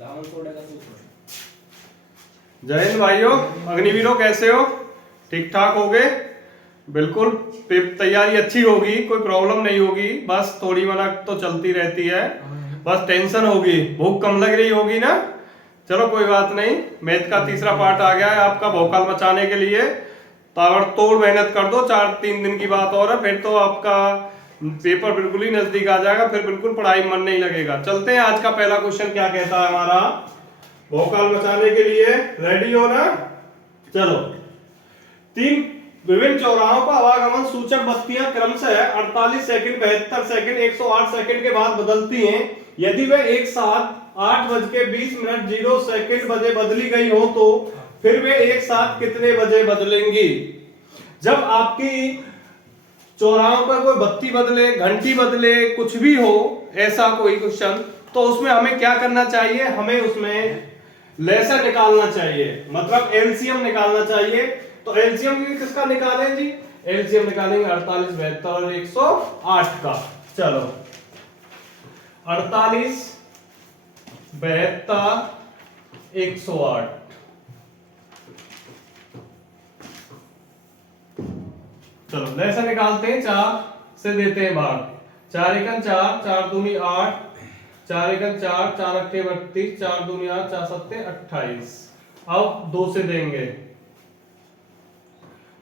जय हिंद भाइयों, अग्निवीरों, कैसे हो? ठीक ठाक हो गए? बिल्कुल तैयारी अच्छी होगी, कोई प्रॉब्लम नहीं होगी। बस थोड़ी मेहनत तो चलती रहती है, बस टेंशन होगी, भूख कम लग रही होगी ना। चलो कोई बात नहीं, मैथ का तीसरा पार्ट आ गया है आपका भौकाल बचाने के लिए। ताबड़तोड़ मेहनत कर दो, 4-3 दिन की बात और है, फिर तो आपका पेपर बिल्कुल ही नजदीक आ जाएगा, फिर बिल्कुल पढ़ाई में मन नहीं लगेगा। चलते हैं, आज का पहला क्वेश्चन क्या कहता है हमारा भौकाल बचाने के लिए। रेडी हो ना? चलो, 3 विभिन्न चौराहों पर आवागमन सूचक बत्तियां क्रमशः 48 सेकंड, 72 सेकंड, 108 सेकंड के बाद बदलती हैं। यदि वे एक साथ 8:20 बजे बदली गई हो तो फिर वे एक साथ कितने बजे बदलेंगी? जब आपकी चौराहों पर कोई बत्ती बदले, घंटी बदले, कुछ भी हो ऐसा कोई क्वेश्चन, तो उसमें हमें क्या करना चाहिए? हमें उसमें लेसर निकालना चाहिए, मतलब एलसीएम निकालना चाहिए। तो एलसीएम किसका निकालें जी? एलसीएम निकालेंगे 48, 72 और 108 का। चलो, 48, 72, 108। चलो लेसर निकालते हैं, 4 से देते हैं भाग। 4 एकम 4, 4 दूनी 8, 4 एकम 4, 4 अट्ठे 32, 4 दूनी 8, 4 सत्ते 28। अब 2 से देंगे,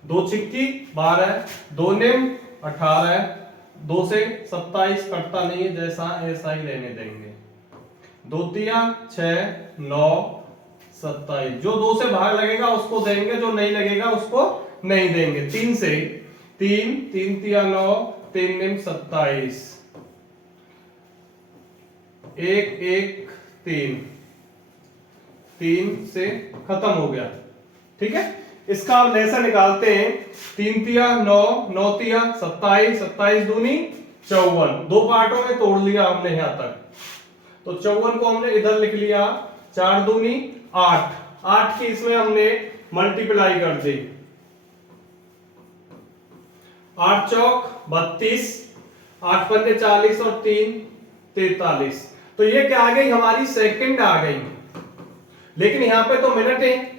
2 छिक्की 12, 2 निम 18, 2 से 27 कटता नहीं है, जैसा ऐसा ही रहने देंगे। 2 तिया 6, 9, 27। जो 2 से भाग लगेगा उसको देंगे, जो नहीं लगेगा उसको नहीं देंगे। 3 से 3, 3 तिया 9, 3 निम 27, 1 1 3, 3 से खत्म हो गया। ठीक है, इसका आप लेसर निकालते हैं। 3 तिया 9, 9 तिया 27, 27 दूनी 54। 2 पार्टों में तोड़ लिया हमने यहां तक, तो 54 को हमने इधर लिख लिया। 4 दूनी 8, 8 की इसमें हमने मल्टीप्लाई कर दी। 8 चौक 32, 8 पंजे 40 और 3 43। तो ये क्या आ गई? हमारी सेकंड आ गई, लेकिन यहां पे तो मिनट है,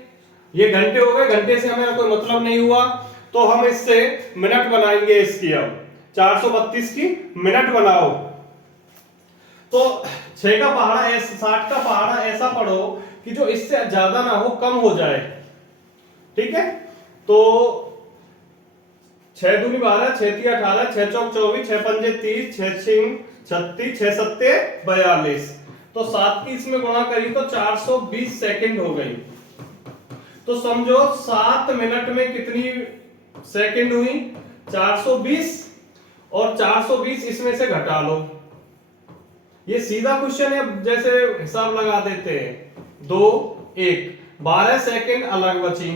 ये घंटे हो गए। घंटे से हमें कोई मतलब नहीं हुआ, तो हम इससे मिनट बनाएंगे इसकी। अब 432 की मिनट बनाओ। तो 6 का पहाड़ा 60 का पहाड़ा ऐसा पढ़ो कि जो इससे ज्यादा ना हो, कम हो जाए। ठीक है, तो 6 दूनी 12, 6 तिया 18, 6 चौक 24, 6 पंजे 30, 6 छिंग 36, 6 सत्ते 42। तो 7 की इसमें गुणा करी तो 420 सेकंड हो गई। तो समझो 7 मिनट में कितनी सेकंड हुई? 420, और 420 इसमें से घटा लो। ये सीधा क्वेश्चन है, जैसे हिसाब लगा देते हैं। 2 1 12 सेकंड अलग बची,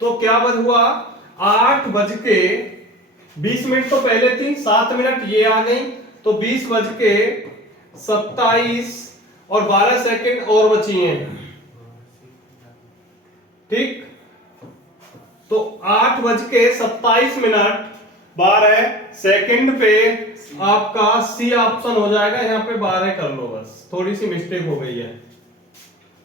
तो क्या हुआ? 8:20 तो पहले थी, 7 मिनट ये आ गई, तो 20:27 और 12 सेकंड और बची हैं। ठीक, तो 8:27 12 सेकंड पे आपका सी ऑप्शन हो जाएगा। यहां पे 12 कर लो, बस थोड़ी सी मिस्टेक हो गई है।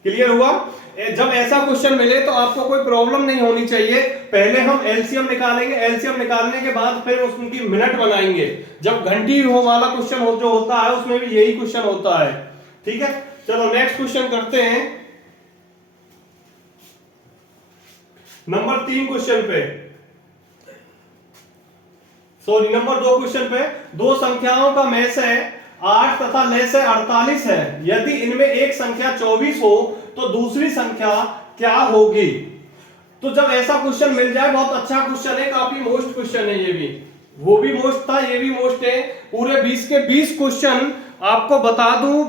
क्लियर हुआ? जब ऐसा क्वेश्चन मिले तो आपको कोई प्रॉब्लम नहीं होनी चाहिए। पहले हम एलसीएम निकालेंगे, एलसीएम निकालने के बाद फिर उसकी मिनट बनाएंगे। जब घंटी हो वाला क्वेश्चन हो जो होता है, उसमें भी यही क्वेश्चन होता है। ठीक है, चलो नेक्स्ट क्वेश्चन करते हैं। नंबर 3 क्वेश्चन पे, सॉरी नंबर 2 क्वेश्चन पे, 2 संख्याओं का में से 8 तथा ले से 48 है। यदि इनमें एक संख्या 24 हो तो दूसरी संख्या क्या होगी? तो जब ऐसा क्वेश्चन मिल जाए, बहुत अच्छा क्वेश्चन है, काफी मोस्ट क्वेश्चन है ये भी, वो भी मोस्ट था, ये भी मोस्ट है। पूरे 20 के 20 क्वेश्चन आपको बता दूं,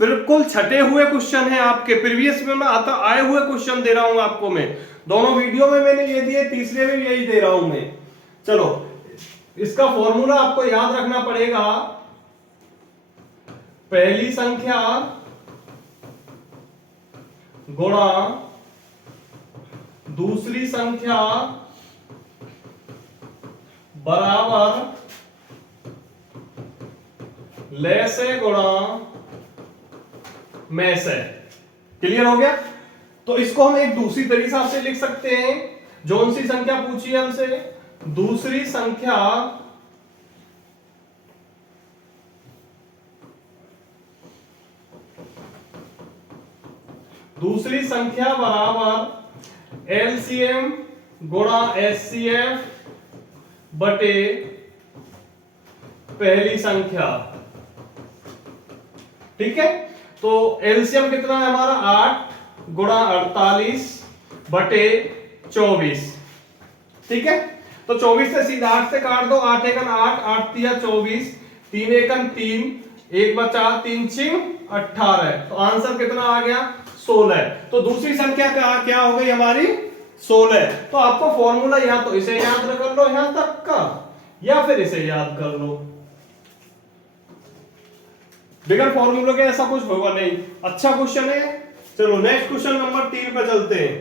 बिल्कुल छटे हुए क्वेश्चन है आपके। प्रीवियस में मैं आए हुए क्वेश्चन दे रहा हूं आपको मैं, दोनों वीडियो में मैंने ये दिए, तीसरे में भी यही दे रहा हूं मैं। चलो, इसका फॉर्मूला आपको याद रखना पड़ेगा। पहली संख्या गुणा दूसरी संख्या बराबर ले से गुणा में से। क्लियर हो गया? तो इसको हम एक दूसरी तरीका से लिख सकते हैं। कौन सी संख्या पूछी है हमसे? दूसरी संख्या बराबर एलसीएम गुणा एचसीएफ बटे पहली संख्या। ठीक है, तो एलसीएम कितना है हमारा? 8 गुणा 48 बटे 24। ठीक है, तो 24 से सीधा 8 से काट दो, 8 एकन 8, 8 तिया 24, 3 एकन 3, 1 बचा 3 छिंग 18। तो आंसर कितना आ गया? 16। तो दूसरी संख्या क्या हो गई हमारी? 16। तो आपको फॉर्मूला या तो इसे याद कर लो यहां तक का, या फिर इसे याद कर लो। बिगर फॉर्मूला के ऐसा कुछ होगा नहीं। अच्छा क्वेश्चन है। चलो नेक्स्ट क्वेश्चन नंबर 3 पे चलते हैं।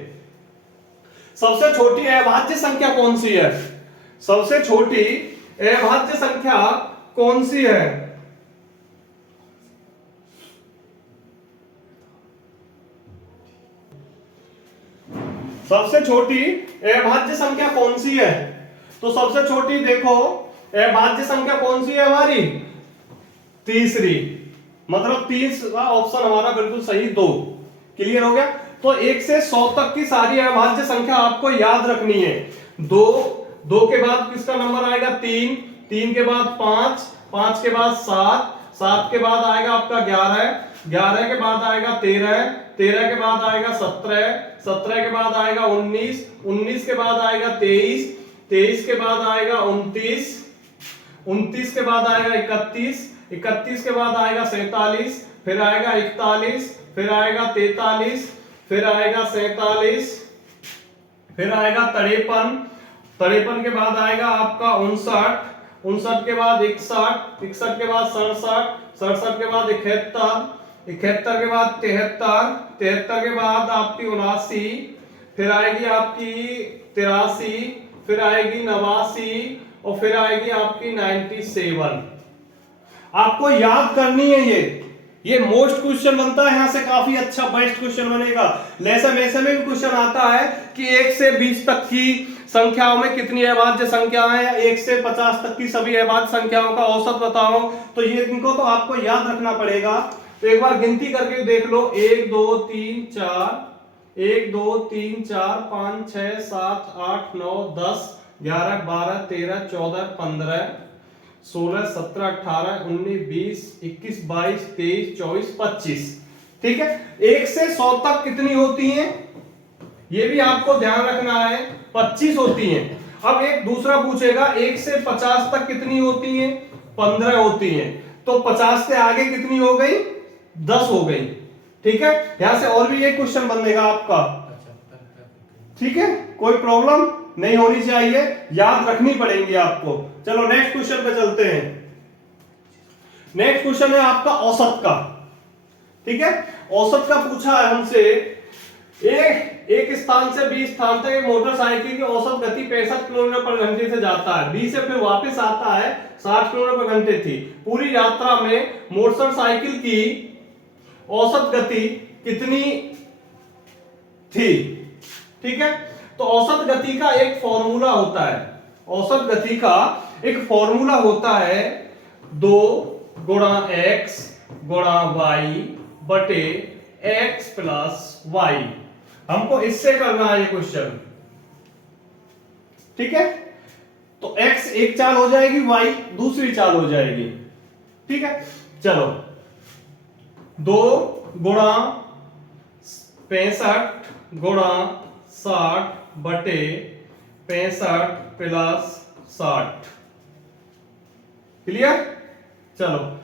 सबसे छोटी अभाज्य संख्या कौन सी है? सबसे छोटी अभाज्य संख्या कौन सी है? सबसे छोटी अभाज्य संख्या कौन सी है? तो सबसे छोटी देखो अभाज्य संख्या कौन सी है हमारी? तीसरी, मतलब तीसरा ऑप्शन हमारा बिल्कुल सही 2। क्लियर हो गया? तो 1 से 100 तक की सारी अभाज्य संख्या आपको याद रखनी है। 2 के बाद किसका नंबर आएगा? 3, 3 के बाद 5, 5 के बाद 7, 7 के बाद आएगा आपका 11, 11 के बाद आएगा 13, 13 के बाद आएगा 17, 17 के बाद आएगा 19, 19 के बाद आएगा 23, 23 के बाद आएगा 29, 29 के बाद आएगा 31, 31 के बाद आएगा 47, फिर आएगा 41, फिर आएगा 43, फिर आएगा 47, फिर आएगा 53, 53 के बाद आएगा आपका 59, 59 के बाद 61, 61 के बाद 67, 67 के बाद 71, 71 के बाद 73, 73 के बाद आपकी 79, फिर आएगी आपकी 83, फिर आएगी 89 और फिर आएगी आपकी 97। आपको याद करनी है ये मोस्ट क्वेश्चन बनता है यहां से, काफी अच्छा बेस्ट क्वेश्चन बनेगा। लेसन में भी क्वेश्चन आता है कि 1 से 20 तक की संख्याओं में कितनी अभाज्य संख्याएं हैं, 1 से 50 तक की सभी अभाज्य संख्याओं का औसत बताओ। तो ये इनको तो आपको याद रखना पड़ेगा। तो एक बार गिनती करके देख लो, 1 2 3 4, 1 2 3 4 5 6 7 8 9 10 11 12 13 14 15 16 17 18 19 20 21 22 23 24 25। ठीक है, 1 से 100 तक कितनी होती हैं ये भी आपको ध्यान रखना है, 25 होती हैं। अब एक दूसरा पूछेगा 1 से 50 तक कितनी होती हैं? 15 होती हैं। तो 50 से आगे कितनी हो गई? 10 हो गई। ठीक है, यहां से और भी एक क्वेश्चन बनेगा आपका। ठीक है, कोई प्रॉब्लम नहीं होनी चाहिए, याद रखनी पड़ेगी आपको। चलो नेक्स्ट क्वेश्चन पे चलते हैं। नेक्स्ट क्वेश्चन है आपका औसत का। ठीक है, औसत का पूछा है हमसे। एक स्थान से बी स्थान तक एक मोटरसाइकिल की औसत गति 65 किलोमीटर पर घंटे से जाता है, बी से फिर वापस आता है 60 किलोमीटर पर घंटे थी। पूरी यात्रा में मोटरसाइकिल की औसत गति कितनी थी? ठीक है, तो औसत गति का एक फॉर्मूला होता है। औसत गति का एक फॉर्मूला होता है 2 गुणा x गुणा y बटे x प्लस y। हमको इससे करना है ये क्वेश्चन। ठीक है, तो x एक चाल हो जाएगी, y दूसरी चाल हो जाएगी। ठीक है, चलो 2 गुणा 65 गुणा 60 बटे 65 प्लस 60। क्लियर? चलो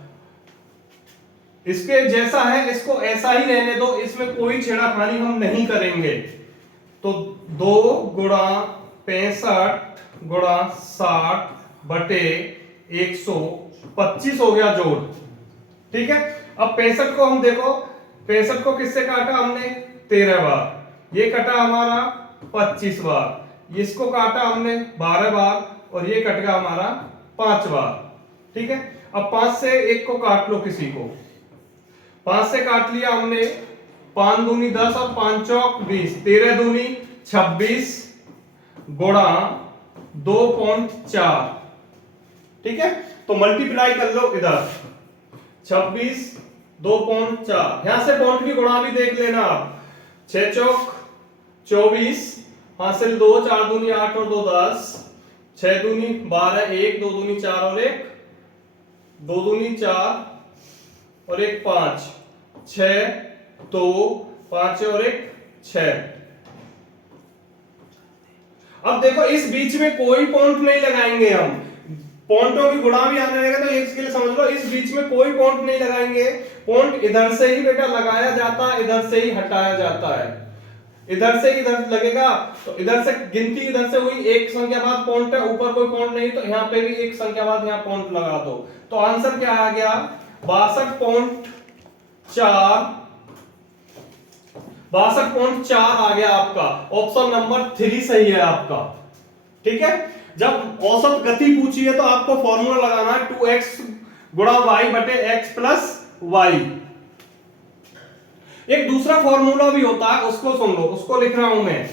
इसके जैसा है इसको ऐसा ही रहने दो, इसमें कोई छेड़खानी हम नहीं करेंगे। तो 2 गुणा 65 गुणा 60 बटे 125 हो गया जोड़। ठीक है, अब 65 को हम देखो, 65 को किससे काटा हमने? 13 बार। ये कटा हमारा 25 बार, इसको काटा हमने 12 बार और ये कट गया हमारा 5 बार। ठीक है, अब 5 से 1 को काट लो किसी को, 5 से काट लिया हमने, 5 दूनी 10 और 5 चौक 20, 13 दूनी 26 गुणा 2.4। ठीक है, तो मल्टीप्लाई कर लो इधर, 26 2.4, यहां से पॉइंट की गुणा भी देख लेना आप, 6 चौक 24, हासिल 2, 4 दूनी 8 और 2 10, 6 दूनी 12, 1 2 दूनी 4 और 1 2 दूनी 4 और 1 5, 6 2 5 और 1 6। अब देखो इस बीच में कोई पॉइंट नहीं लगाएंगे हम, पॉइंटों की गुणा भी आने लगेगा, तो इसके लिए समझ लो इस बीच में कोई पॉइंट नहीं लगाएंगे। पॉइंट इधर से ही बेटा लगाया जाता है, इधर से ही हटाया जाता है। इधर से इधर लगेगा तो इधर से गिनती इधर से हुई, एक संख्या बाद पॉइंट है, ऊपर कोई पॉइंट नहीं तो यहाँ पे भी एक संख्या बाद यहाँ पॉइंट लगा दो। तो आंसर क्या आ गया, 62.4 आ गया आपका, ऑप्शन नंबर 3 सही है आपका। ठीक है, जब औसत गति पूछी है तो आपको फॉर्मूला लगाना है 2x गुणा y बटे x प्लस y। एक दूसरा फॉर्मूला भी होता है, उसको सुन लो, उसको लिख रहा हूं मैं,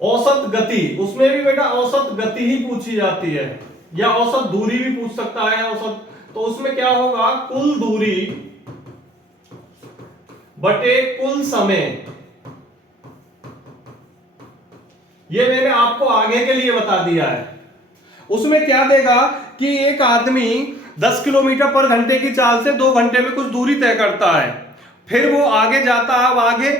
औसत गति, उसमें भी बेटा औसत गति ही पूछी जाती है, या औसत दूरी भी पूछ सकता है औसत। तो उसमें क्या होगा, कुल दूरी बटे कुल समय। ये मैंने आपको आगे के लिए बता दिया है। उसमें क्या देगा कि एक आदमी 10 किलोमीटर पर घंटे की चाल से 2 घंटे में कुछ दूरी तय करता है, फिर वो आगे जाता है, अब आगे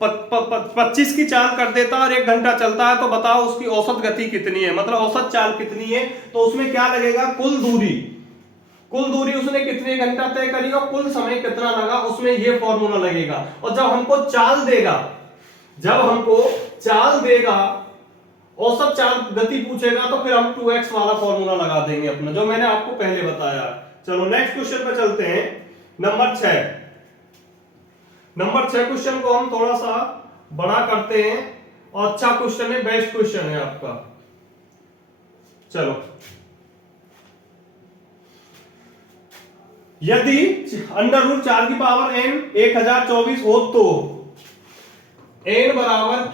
25 की चाल कर देता है और 1 घंटा चलता है, तो बताओ उसकी औसत गति कितनी है, मतलब औसत चाल कितनी है। तो उसमें क्या लगेगा, कुल दूरी उसने कितने घंटा तय करी और कुल समय कितना लगा, उसमें ये फॉर्मूला लगेगा। और जब हमको चाल देगा, औसत चाल गति पूछेगा, तो फिर हम 2x वाला फॉर्मूला लगा देंगे अपना, जो मैंने आपको पहले बताया। चलो नेक्स्ट क्वेश्चन पे चलते हैं, नंबर 6 क्वेश्चन को हम थोड़ा सा बड़ा करते हैं, और अच्छा क्वेश्चन है, बेस्ट क्वेश्चन है आपका। चलो, यदि √4 की पावर n 1024 हो तो n बराबर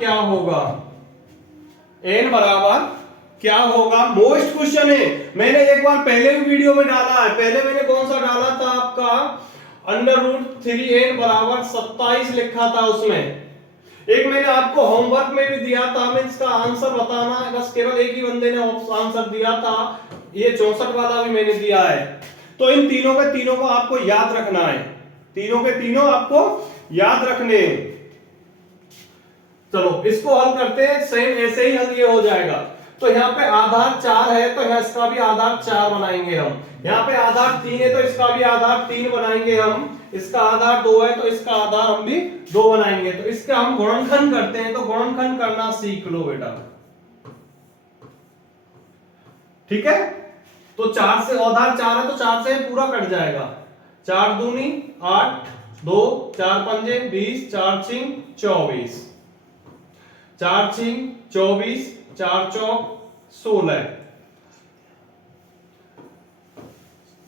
क्या होगा, मोस्ट क्वेश्चन है। मैंने एक बार पहले भी वीडियो में डाला है, पहले मैंने कौन सा डाला था आपका, √3n बराबर 27 लिखा था उसमें। एक मैंने आपको होमवर्क में भी दिया था, मैं इसका आंसर बताना है, बस केवल एक ही बंदे ने आंसर दिया था, ये 64 वाला भी मैंने दिया है। तो इन तीनों को आपको याद रखना है, तीनों आपको याद रखने। चलो इसको हल करते हैं, सेम ऐसे ही हल ये हो जाएगा। तो यहाँ पे आधार 4 है, तो यहाँ इसका भी आधार 4 बनाएंगे हम। यहाँ पे आधार 3 है, तो इसका भी आधार 3 बनाएंगे हम। इसका आधार 2 है, तो इसका आधार हम भी 2 बनाएंगे। तो इसका हम गुणनखंड करते हैं, तो गुणनखंड करना सीख लो बेटा। ठीक है, तो 4 से आधार 4 है, तो 4 से पूरा कट जाएगा, 4 दूनी 8, 2 4 पंजे 20, 4 छिंग 24, 4 छिंग 24, 4 चौक 16,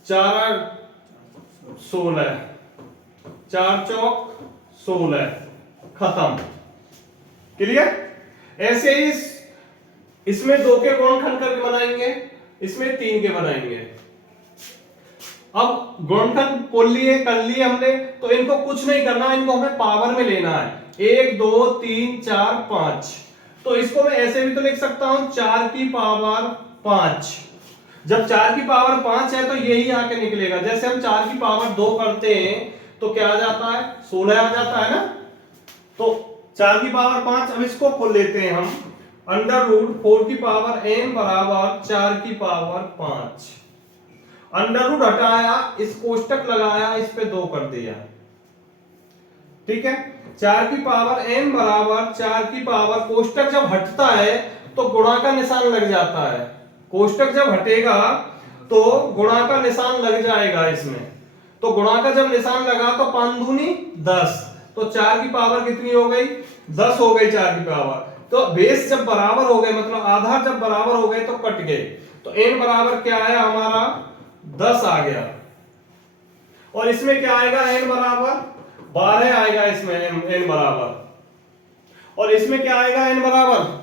4 16, 4 चौक 16, खत्म। क्लियर? ऐसे ही इसमें 2 के गुणनखंड करके बनाएंगे, इसमें 3 के बनाएंगे। अब गुणनखंड कर लिए हमने, तो इनको कुछ नहीं करना, इनको हमें पावर में लेना है, 1 2 3 4 5। तो इसको मैं ऐसे भी तो लिख सकता हूं, 4 की पावर 5। जब 4 की पावर 5 है तो यही आके निकलेगा। जैसे हम 4 की पावर 2 करते हैं तो क्या आ जाता है, 16 आ जाता है ना। तो 4 की पावर 5, अब इसको खोल लेते हैं हम, √4 की पावर n बराबर 4 की पावर 5। अंडर रूट हटाया, इस कोष्टक लगाया, इस पे 2 कर दिया। ठीक है, 4 की पावर n बराबर 4 की पावर, कोष्टक जब हटता है तो गुणा का निशान लग जाता है। कोष्टक जब हटेगा तो गुणा का निशान लग जाएगा इसमें। तो गुणा का जब निशान लगा तो 5 दूनी 10, तो 4 की पावर कितनी हो गई, 10 हो गई 4 की पावर। तो बेस जब बराबर हो गए, मतलब आधार जब बराबर हो गए तो कट गए। तो n बराबर क्या है हमारा, 10 आ गया। और इसमें क्या आएगा, n बराबर 12 आएगा, इसमें n बराबर, और इसमें क्या आएगा, n बराबर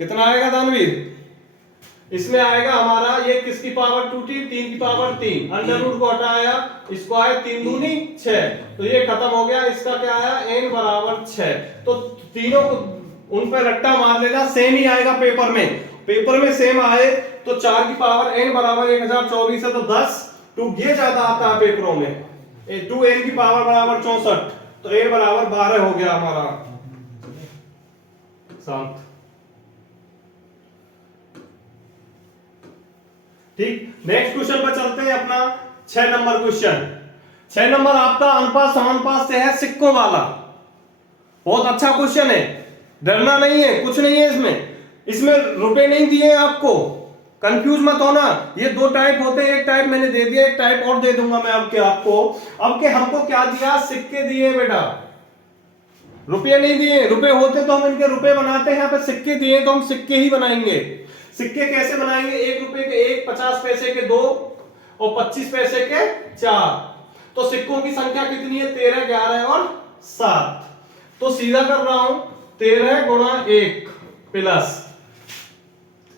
कितना आएगा दानवीर, इसमें आएगा हमारा ये किसकी पावर 2 थी, 3 की पावर 3, अंडर रूट को हटाया, इसको आया 3 दूनी 6, तो ये खत्म हो गया, इसका क्या आया n बराबर 6। तो तीनों को उन पे रट्टा मार लेना, सेम ही आएगा पेपर में, पेपर में सेम आए तो 4 की पावर n बराबर 1024 है, तो 10, 2 ये ज्यादा आता है पेपरों में, 2 n की पावर बराबर 64, तो n बराबर 12 हो गया हमारा शांत। ठीक, नेक्स्ट क्वेश्चन पर चलते हैं अपना 6 नंबर क्वेश्चन। 6 नंबर आपका अनुपात समानुपात से है सिक्कों वाला, बहुत अच्छा क्वेश्चन है, डरना नहीं है, कुछ नहीं है इसमें, इसमें रुपए नहीं दिए आपको, कंफ्यूज मत होना, ये 2 टाइप होते हैं, एक टाइप मैंने दे दिया, एक टाइप और दे दूंगा मैं आपको। अब के हमको क्या दिया, सिक्के दिए बेटा, रुपये नहीं दिए, रुपए होते तो हम इनके रुपए बनाते हैं, यहाँ पे सिक्के दिए तो हम सिक्के ही बनाएंगे। सिक्के कैसे बनाएंगे, 1 रुपए के 1, 50 पैसे के 2 और 25 पैसे के 4, तो सिक्कों की संख्या कितनी है, 13, 11 और 7, तो सीधा कर रहा हूं 13 गुणा 1 प्लस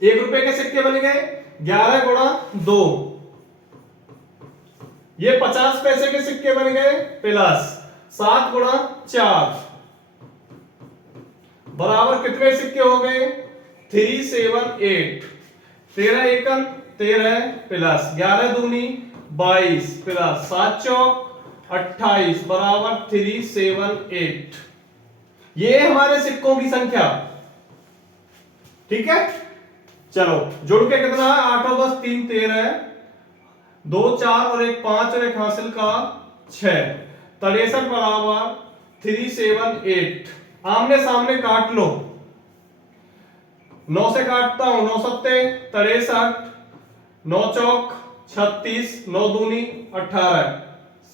1 रुपए के सिक्के बन गए 11 गुणा 2, ये 50 पैसे के सिक्के बन गए प्लस 7 गुणा 4, बराबर कितने सिक्के हो गए, 3, 7, 8, 13 एकम 13 प्लस 11 दूनी 22 प्लस 7 चौक 28 बराबर 3, 7, 8, ये हमारे सिक्कों की संख्या। ठीक है, चलो जुड़ के कितना है, 8 और 10 3, 13, 2 4 और 1 5 और 1 हासिल का 6, 63 बराबर 3, 7, 8, आमने सामने काट लो, 9 से काटता हूं, 9 सत्ते 63, 9 चौक 36, 9 दूनी 18,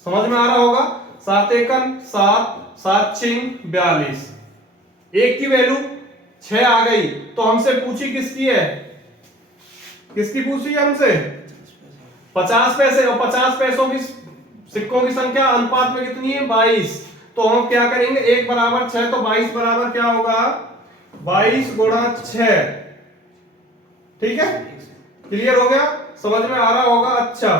समझ में आ रहा होगा, 7 एकम 7, 7 छिंग 42, एक की वैल्यू 6 आ गई, तो हमसे पूछी किसकी है, किसकी पूछी है हमसे, 50 पैसे, और 50 पैसों की सिक्कों की संख्या अनुपात में कितनी है, 22, तो हम क्या करेंगे, 1 बराबर 6, तो 22 बराबर क्या होगा, 22 गुणा 6, ठीक है, क्लियर हो गया, समझ में आ रहा होगा, अच्छा,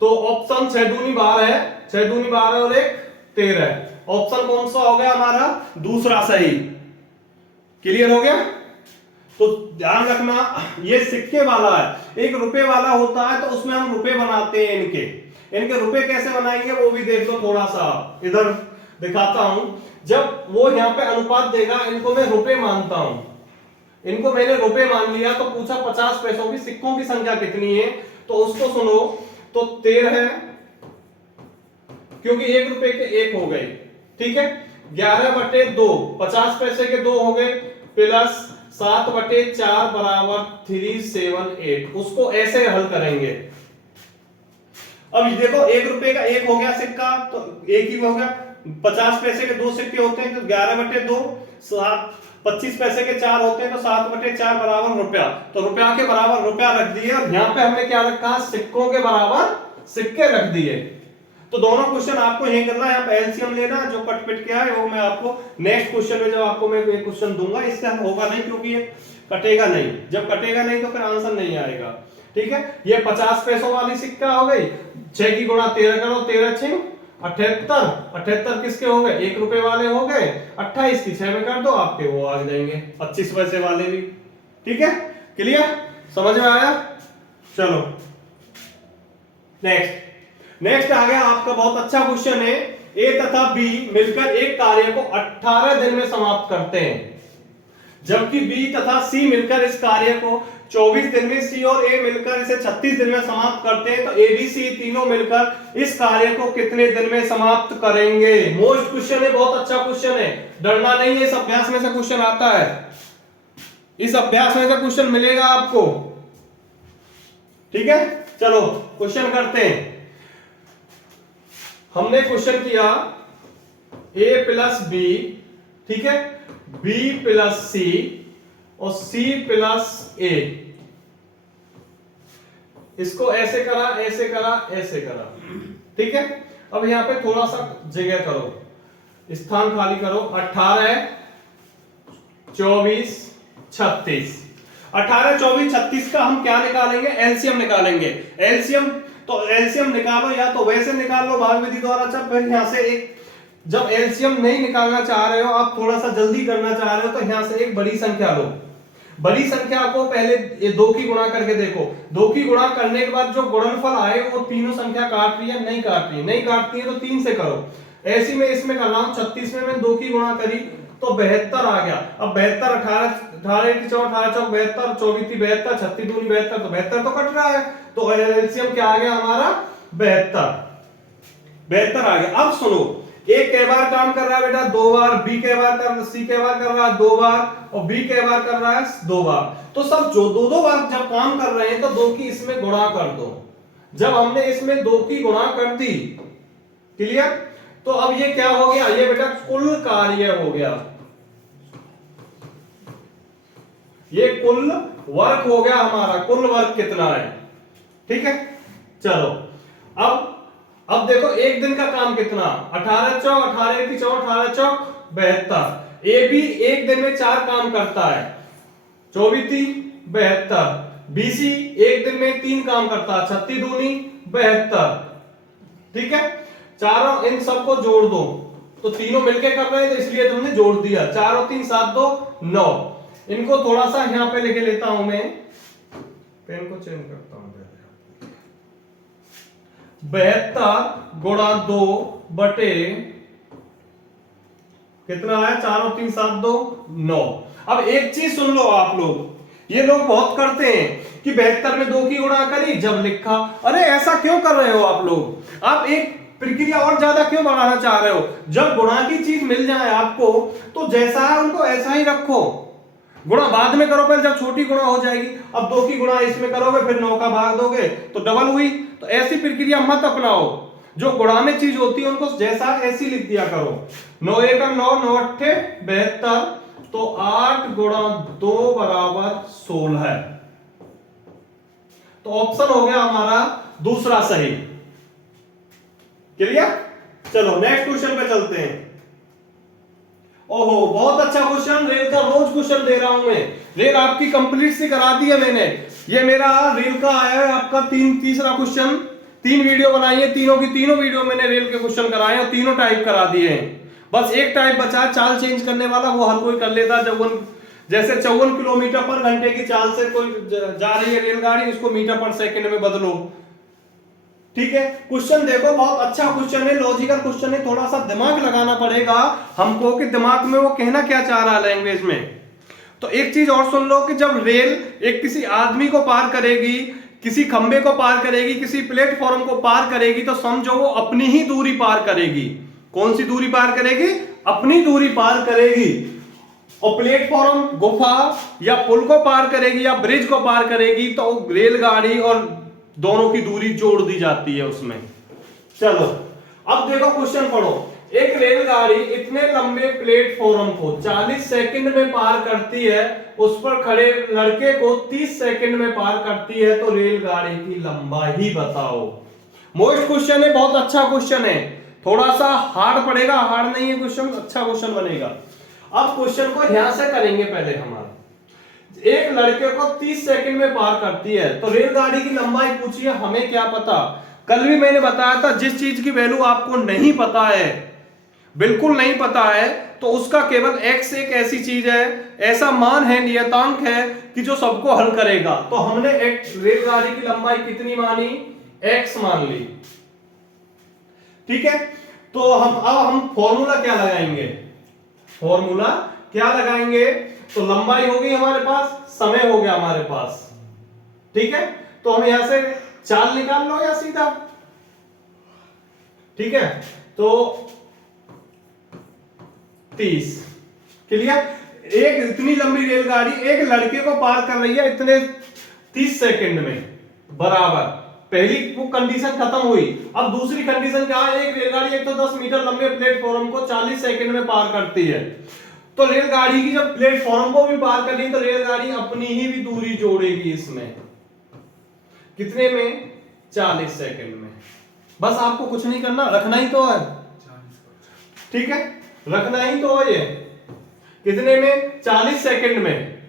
तो ऑप्शन 6 दूनी 12 है, 6 दूनी 12 और 1 13, ऑप्शन कौन सा हो गया हमारा, दूसरा सही, क्लियर हो गया। तो ध्यान रखना, ये सिक्के वाला है, एक रुपए वाला होता है तो उसमें हम रुपए बनाते हैं, इनके रुपए कैसे बनाएंगे वो भी देख लो, थोड़ा सा इधर दिखाता हूं, जब वो यहाँ पे अनुपात देगा, इनको मैं रुपए मानता हूं, इनको मैंने रुपए मान लिया, तो पूछा 50 पैसों की सिक्कों की संख्या कितनी है, तो उसको सुनो, तो 13 है, क्योंकि 1 रुपए के 1 हो गए, ठीक है, 11/2, 50 पैसे के 2 हो गए, प्लस 7/4 बराबर 3, 7, 8, उसको ऐसे हल करेंगे। अब ये देखो 1 रुपए का 1 हो गया सिक्का, तो 1 ही हो गया, 50 पैसे के 2 सिक्के होते हैं तो 11/2, 25 पैसे के 4 होते हैं तो 7/4 बराबर रुपया, तो रुपया के बराबर रुपया रख दिए, और यहाँ पे हमने क्या रखा, सिक्कों के बराबर सिक्के रख दिए। तो दोनों क्वेश्चन आपको यही करना है, आप एलसीएम लेना, जो कट पिट के आए वो मैं आपको नेक्स्ट क्वेश्चन में जब आपको मैं एक क्वेश्चन दूंगा, इससे होगा नहीं, क्योंकि ये कटेगा नहीं, जब कटेगा नहीं तो फिर आंसर नहीं आएगा, ठीक है। ये 50 पैसों वाली सिक्का हो गई, 6 की गुणा 13 करो, 13 6 78, 78 किसके हो गए, 1 रुपए वाले हो गए, 28 की 6 में कर दो, आपके वो आ जाएंगे 25 पैसे वाले भी, ठीक है, क्लियर, समझ में आया। चलो नेक्स्ट आ गया आपका बहुत अच्छा क्वेश्चन है, ए तथा बी मिलकर एक कार्य को 18 दिन में समाप्त करते हैं, जबकि बी तथा सी मिलकर इस कार्य को 24 दिन में, सी और ए मिलकर इसे 36 दिन में समाप्त करते हैं, तो ए बी सी तीनों मिलकर इस कार्य को कितने दिन में समाप्त करेंगे। मोस्ट क्वेश्चन है, बहुत अच्छा क्वेश्चन है, डरना नहीं है, इस अभ्यास में से क्वेश्चन आता है, इस अभ्यास में से क्वेश्चन मिलेगा आपको, ठीक है। चलो क्वेश्चन करते हैं। हमने क्वेश्चन किया a प्लस बी, ठीक है, b प्लस सी और c प्लस ए, इसको ऐसे करा, ऐसे करा, ऐसे करा, ठीक है। अब यहाँ पे थोड़ा सा जगह करो, स्थान खाली करो। 18, 24, 36। 18, 24, 36 का हम क्या निकालेंगे? एलसीएम निकालेंगे। एलसीएम, तो एलसीएम निकालो, या तो वैसे निकाल लो भाग विधि द्वारा। अच्छा, फिर यहां से एक, जब एलसीएम नहीं निकालना चाह रहे हो, आप थोड़ा सा जल्दी करना चाह रहे हो, तो यहां से एक बड़ी संख्या लो। बड़ी संख्या को पहले ये 2 की गुणा करके देखो। 2 की गुणा करने के बाद जो गुणनफल आए वो तीनों संख्या काट रही है, नहीं काट रही, नहीं काटती है तो 3 से करो। ऐसी में इसमें कर रहा हूं, 36 में मैंने 2 की गुणा करी तो 72 आ गया। अब 72, 18 एक 4, 18 चौक 72, 24 72, 36 दूनी 72, तो 72 तो कट रहा है, तो एलसीएम क्या आ गया हमारा? 72 आ गया। अब सुनो, ए कै बार काम कर रहा है बेटा? 2 बार। बी कै बार कर, सी कै बार कर रहा है? 2 बार। और बी कै बार कर रहा है? 2 बार। तो सब जो 2-2 बार जब काम कर रहे हैं तो 2 की इसमें गुणा कर दो। जब हमने इसमें 2 की गुणा कर दी, क्लियर, तो अब ये क्या हो गया? ये बेटा कुल कार्य हो गया, ये कुल वर्क हो गया हमारा। कुल वर्क कितना है? ठीक है, चलो अब देखो एक दिन का काम कितना? 18 चौक 18 एक 4, 18 चौक 72। ए बी एक दिन में 4 काम करता है, 24 72। बीसी एक दिन में 3 काम करता है, 36 दूनी 72। ठीक है, चारों इन सबको जोड़ दो, तो तीनों मिलके कर रहे हैं तो इसलिए तुमने जोड़ दिया। 4 और 3 7 2 9। इनको थोड़ा सा यहां पे लिख लेता हूं मैं, पेन को चेंज करता हूं। 72 गुणा 2 बटे कितना है? 4 और 3 7 2 9। अब एक चीज सुन लो आप लोग, ये लोग बहुत करते हैं कि 72 में 2 की गुणा करी जब लिखा। अरे ऐसा क्यों कर रहे हो आप लोग? आप एक प्रक्रिया और ज्यादा क्यों बढ़ाना चाह रहे हो? जब गुणा की चीज मिल जाए आपको तो जैसा है उनको ऐसा ही रखो। गुणा बाद में करो, पहले जब छोटी गुणा हो जाएगी। अब 2 की गुणा इसमें करोगे, फिर 9 का भाग दोगे तो डबल हुई। तो ऐसी प्रक्रिया मत अपनाओ। जो गुणा में चीज होती है उनको जैसा ऐसी लिख दिया करो। 9 एक 9, 9 अट्ठे 72, तो 8 गुणा 2 बराबर 16। तो ऑप्शन हो गया हमारा दूसरा सही। क्लियर? चलो नेक्स्ट क्वेश्चन पे चलते हैं। ओहो, बहुत अच्छा क्वेश्चन। रेल का रोज क्वेश्चन दे रहा हूं मैं। रेल आपकी कंप्लीट से करा दी है मैंने। ये मेरा रेल का है आपका तीसरा क्वेश्चन। 3 वीडियो बनाई है, तीनों की तीनों वीडियो मैंने रेल के क्वेश्चन कराए और तीनों टाइप करा दिए हैं। बस एक टाइप बचा है चाल चेंज करने वाला, वो हर कोई कर लेता। जैसे 54 किलोमीटर पर घंटे की चाल से कोई जा रही है रेलगाड़ी, उसको मीटर पर सेकंड में बदलो। ठीक है, क्वेश्चन देखो, बहुत अच्छा क्वेश्चन है, लॉजिकल क्वेश्चन है। थोड़ा सा दिमाग लगाना पड़ेगा हमको कि दिमाग में वो कहना क्या चाह रहा है लैंग्वेज में। तो एक चीज और सुन लो कि जब रेल एक किसी आदमी को पार करेगी, किसी खंबे को पार करेगी, किसी प्लेटफॉर्म को पार करेगी, तो समझो वो अपनी ही दूरी पार करेगी। कौन सी दूरी पार करेगी? अपनी दूरी पार करेगी। और प्लेटफॉर्म, गुफा या पुल को पार करेगी या ब्रिज को पार करेगी, तो रेलगाड़ी और दोनों की दूरी जोड़ दी जाती है उसमें। चलो अब देखो क्वेश्चन पढ़ो। एक रेलगाड़ी इतने लंबे प्लेटफॉर्म को 40 सेकंड में पार करती है, उस पर खड़े लड़के को 30 सेकंड में पार करती है, तो रेलगाड़ी की लंबाई बताओ। मोस्ट क्वेश्चन है, बहुत अच्छा क्वेश्चन है। थोड़ा सा हार्ड पड़ेगा, हार्ड नहीं है क्वेश्चन, अच्छा क्वेश्चन बनेगा। अब क्वेश्चन को ध्यान से करेंगे पहले। हमारा एक लड़के को 30 सेकंड में पार करती है, तो रेलगाड़ी की लंबाई पूछी है, हमें क्या पता। कल भी मैंने बताया था, जिस चीज की वैल्यू आपको नहीं पता है, बिल्कुल नहीं पता है, तो उसका केवल x एक ऐसी चीज है, ऐसा मान है, नियतांक है कि जो सबको हल करेगा। तो हमने रेलगाड़ी की लंबाई कितनी मानी? x मान ली। ठीक है, तो हम फॉर्मूला क्या लगाएंगे? फॉर्मूला क्या लगाएंगे? तो लंबाई हो गई हमारे पास, समय हो गया हमारे पास। ठीक है, तो हम यहां से चाल निकाल लो या सीधा। ठीक है, तो 30। क्लियर? एक इतनी लंबी रेलगाड़ी एक लड़के को पार कर रही है इतने 30 सेकंड में, बराबर। पहली वो कंडीशन खत्म हुई। अब दूसरी कंडीशन क्या है? एक रेलगाड़ी 110 मीटर लंबे प्लेटफॉर्म को 40 सेकंड में पार करती है, तो रेलगाड़ी की जब प्लेटफॉर्म को भी पार करनी, तो रेलगाड़ी अपनी ही भी दूरी जोड़ेगी इसमें। कितने में? 40 सेकंड में। बस आपको कुछ नहीं करना, रखना ही तो है, ठीक है, रखना ही तो है। ये कितने में? 40 सेकंड में।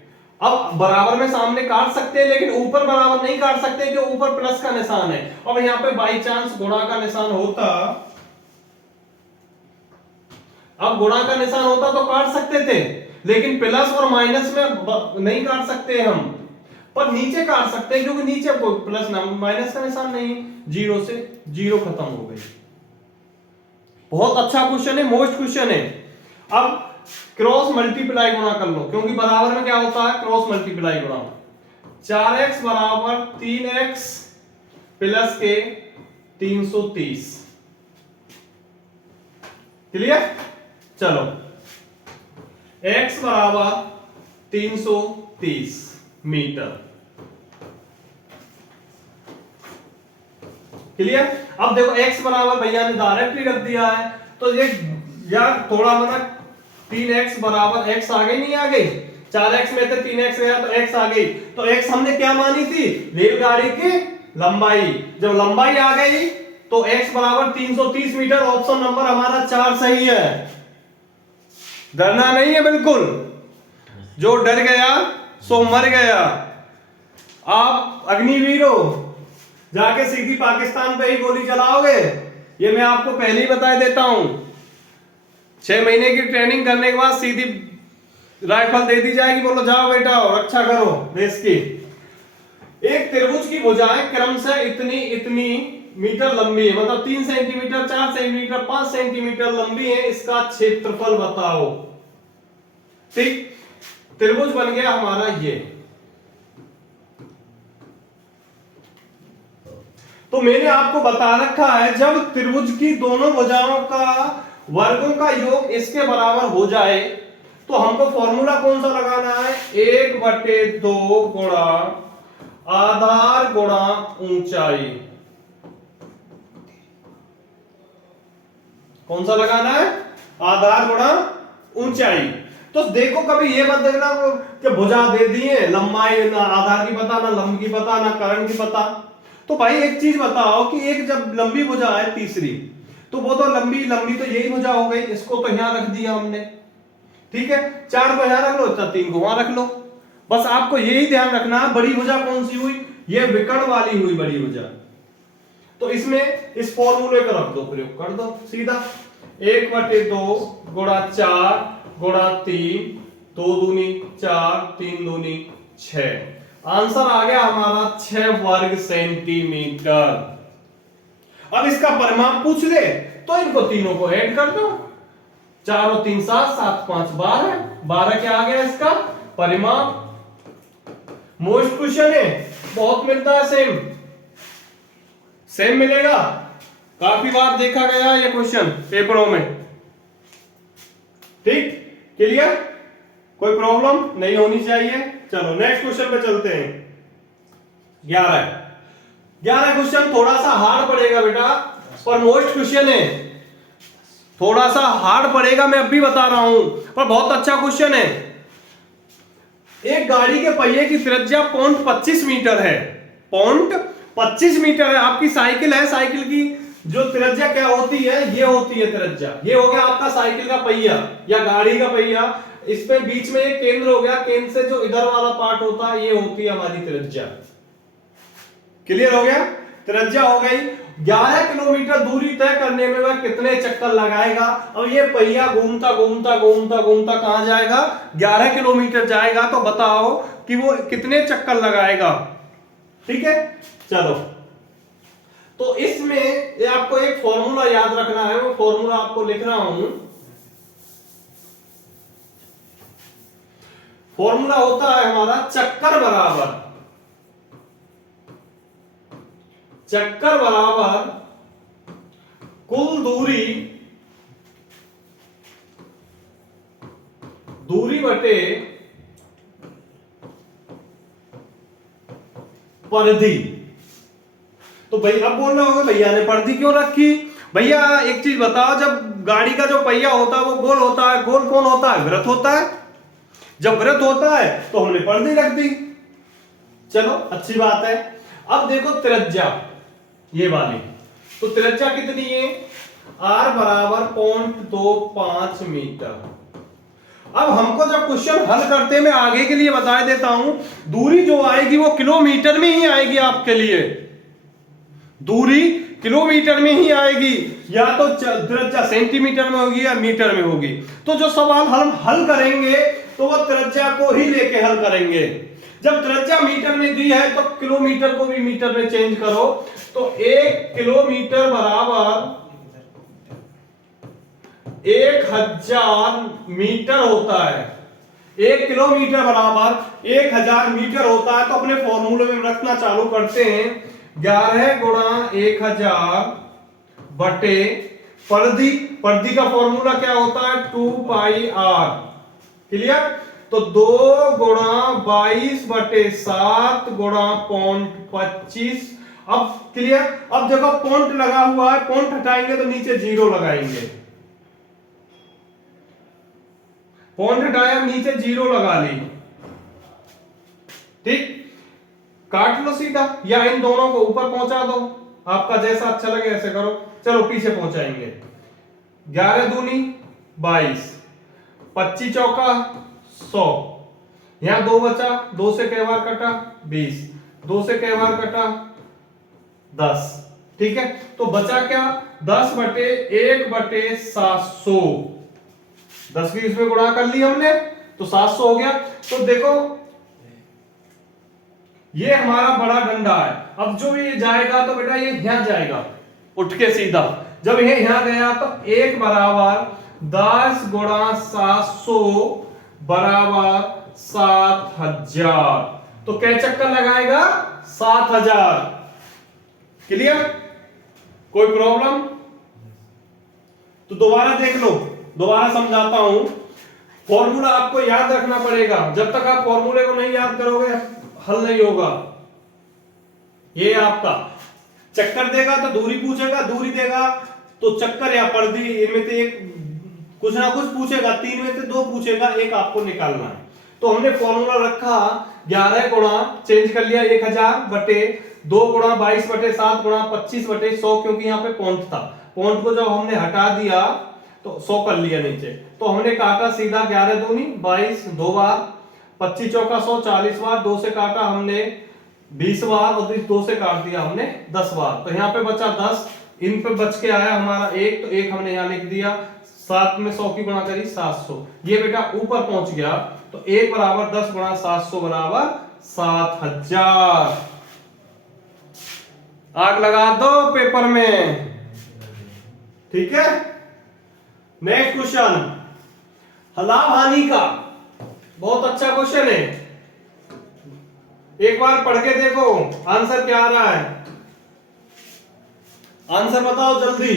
अब बराबर में सामने काट सकते हैं, लेकिन ऊपर बराबर नहीं काट सकते क्योंकि ऊपर प्लस का निशान है। अब यहाँ पे बाई चांस गुणा का निशान होता, अब गुणा का निशान होता तो काट सकते थे, लेकिन प्लस और माइनस में नहीं काट सकते हम, पर नीचे काट सकते हैं क्योंकि नीचे कोई प्लस माइनस का निशान नहीं, जीरो से जीरो खत्म हो गई। बहुत अच्छा क्वेश्चन है, मोस्ट क्वेश्चन है। अब क्रॉस मल्टीप्लाई गुणा कर लो, क्योंकि बराबर में क्या होता है? क्रॉस मल्टीप्लाई गुणा। 4x बराबर 3x प्लस के 330। क्लियर? चलो, x बराबर 330 मीटर। क्लियर? अब देखो x बराबर भैया ने डायरेक्टली रख दिया है, तो ये यार थोड़ा मना 3x बराबर x आ गई, नहीं आ गई? 4x में से 3x गया तो x आ गई। तो x हमने क्या मानी थी? रेलगाड़ी की लंबाई। जब लंबाई आ गई तो x बराबर 330 मीटर। ऑप्शन नंबर हमारा 4 सही है। डरना नहीं है बिल्कुल, जो डर गया सो मर गया। आप अग्निवीर हो, जाके सीधी पाकिस्तान पे ही गोली चलाओगे, ये मैं आपको पहले ही बता देता हूं। 6 महीने की ट्रेनिंग करने के बाद सीधी राइफल दे दी जाएगी, बोलो जाओ बेटा रक्षा करो देश की। एक त्रिभुज की भुजाएं क्रमशः इतनी इतनी मीटर लंबी है, मतलब 3 सेंटीमीटर, 4 सेंटीमीटर, 5 सेंटीमीटर लंबी है, इसका क्षेत्रफल बताओ। ठीक, त्रिभुज बन गया हमारा ये। तो मैंने आपको बता रखा है, जब त्रिभुज की दोनों भुजाओं का वर्गों का योग इसके बराबर हो जाए तो हमको फॉर्मूला कौन सा लगाना है? 1/2 गुणा आधार गुणा ऊंचाई। कौन सा लगाना है? आधार गुणा ऊंचाई। तो देखो कभी ये मत देखना कि भुजा दे दिए, लंबाई ना आधार की पता, ना लंब की पता, ना कर्ण की पता। तो भाई एक चीज बताओ कि एक जब लंबी भुजा है तीसरी, तो वो तो लंबी लंबी तो यही भुजा हो गई, इसको तो यहां रख दिया हमने, ठीक है। 4 को यहां रख लो, 3 को वहां रख लो। बस आपको यही ध्यान रखना है, बड़ी भुजा कौन सी हुई? ये विकर्ण वाली हुई बड़ी भुजा। तो इसमें इस फॉर्मूले को रख दो, प्रयोग कर दो सीधा। 1/2 गुणा 4 गुणा 3, 2 दूनी 4, 3 दूनी 6। आंसर आ गया हमारा 6 वर्ग सेंटीमीटर। अब इसका परिमाप पूछ ले तो इनको तीनों को ऐड कर दो। 4 और 3 7, 7 5 12। 12 क्या आ गया इसका परिमाप? मोस्ट क्वेश्चन है, बहुत मिलता है सेम, सेम मिलेगा, काफी बार देखा गया ये क्वेश्चन पेपरों में। ठीक, क्लियर? कोई प्रॉब्लम नहीं होनी चाहिए। चलो नेक्स्ट क्वेश्चन पे चलते हैं। 11 क्वेश्चन थोड़ा सा हार्ड पड़ेगा बेटा, पर मोस्ट क्वेश्चन है। थोड़ा सा हार्ड पड़ेगा, मैं अभी बता रहा हूं, पर बहुत अच्छा क्वेश्चन है। एक गाड़ी के पहिए की त्रिज्या 0.25 मीटर है। 0.25 मीटर है। आपकी साइकिल है, साइकिल की जो त्रिज्या क्या होती है? ये होती है त्रिज्या। ये हो गया आपका साइकिल का पहिया या गाड़ी का पहिया। इसमें बीच में एक केंद्र हो गया, केंद्र से जो इधर वाला पार्ट होता है ये होती है हमारी त्रिज्या। क्लियर हो गया? त्रिज्या हो गई। 11 किलोमीटर दूरी तय करने में वह कितने चक्कर लगाएगा? अब ये पहिया घूमता घूमता घूमता घूमता कहां जाएगा? 11 किलोमीटर जाएगा। तो बताओ कि वो कितने चक्कर लगाएगा। ठीक है, चलो। तो इसमें ये आपको एक फॉर्मूला याद रखना है, वो फॉर्मूला आपको लिख रहा हूं। फॉर्मूला होता है हमारा चक्कर बराबर कुल दूरी बटे परिधि। तो भाई अब बोल रहे होगा भैया ने परिधि क्यों रखी? भैया एक चीज बताओ, जब गाड़ी का जो पहिया होता है वो गोल होता है। गोल कौन होता है? वृत्त होता है। जब वृत्त होता है तो हमने परिधि रख दी। चलो अच्छी बात है। अब देखो त्रिज्या ये वाली, तो त्रिज्या कितनी है, r बराबर 0.25 मीटर। अब हमको जब क्वेश्चन हल करते मैं आगे के लिए बता देता हूं, दूरी जो आएगी वो किलोमीटर में ही आएगी आपके लिए, दूरी किलोमीटर में ही आएगी, या तो त्रिज्या सेंटीमीटर में होगी या मीटर में होगी। तो जो सवाल हम हल करेंगे तो वो त्रिज्या को ही लेके हल करेंगे। जब त्रिज्या मीटर में दी है तो किलोमीटर को भी मीटर में चेंज करो, तो 1 किलोमीटर बराबर 1000 मीटर होता है। 1 किलोमीटर बराबर 1000 मीटर होता है। तो अपने फॉर्मूले में रखना चालू करते हैं, 11 गुणा 1000 बटे परिधि, परिधि का फॉर्मूला क्या होता है 2 पाई r, क्लियर। तो 2 गुणा 22 बटे 7 गुणा 0.25, अब क्लियर। अब जगह पॉइंट लगा हुआ है, पॉइंट हटाएंगे तो नीचे 0 लगाएंगे, पॉइंट हटाया नीचे 0 लगा ली, ठीक। काट लो सीधा, या इन दोनों को ऊपर पहुंचा दो, आपका जैसा अच्छा लगे ऐसे करो। चलो पीछे पहुंचाएंगे, 11 दूनी 22, 25 चौका 100, यहां 2 बचा, 2 से कई बार कटा 20, 2 से कई बार कटा 10, ठीक है। तो बचा क्या 10 बटे 1 बटे 700, 10 की इसमें गुणा कर ली हमने तो 700 हो गया। तो देखो ये हमारा बड़ा डंडा है, अब जो ये जाएगा तो बेटा ये यहां जाएगा उठ के सीधा, जब ये यहां गया तो 1 बराबर 10 गुणा 700 बराबर 7000, तो क्या चक्कर लगाएगा 7000, क्लियर, कोई प्रॉब्लम। तो दोबारा देख लो, दोबारा समझाता हूं, फॉर्मूला आपको याद रखना पड़ेगा, जब तक आप फॉर्मूले को नहीं याद करोगे हल नहीं होगा। ये आपका चक्कर देगा तो दूरी पूछेगा, दूरी देगा तो चक्कर या परिधि, इनमें से एक कुछ ना कुछ पूछेगा, 3 में से 2 पूछेगा, एक आपको निकालना है। तो हमने फॉर्मूला रखा 11 गुणा चेंज कर लिया 1000 बटे 2 गुणा 22 बटे 7 गुणा 25 बटे 100, क्योंकि यहाँ पे पॉइंट था, पॉइंट को जब हमने हटा दिया तो 100 कर लिया नीचे, तो हमने काटा सीधा 11 दूनी 22, 2 बार, 25 चौका 100, 40 बार, 2 से काटा हमने 20 बार, और 2 से काट दिया हमने 10 बार, तो यहाँ पे बचा 10, इन पे बच के आया हमारा 1, तो 1 हमने यहाँ लिख दिया, 7 में 100 की गुणा करी 700, ये बेटा ऊपर पहुंच गया, तो 1 बराबर 10 गुणा 700 बराबर 7000। आग लगा दो पेपर में, ठीक है। नेक्स्ट क्वेश्चन, लाभ हानि का, बहुत अच्छा क्वेश्चन है, एक बार पढ़ के देखो आंसर क्या आ रहा है, आंसर बताओ जल्दी।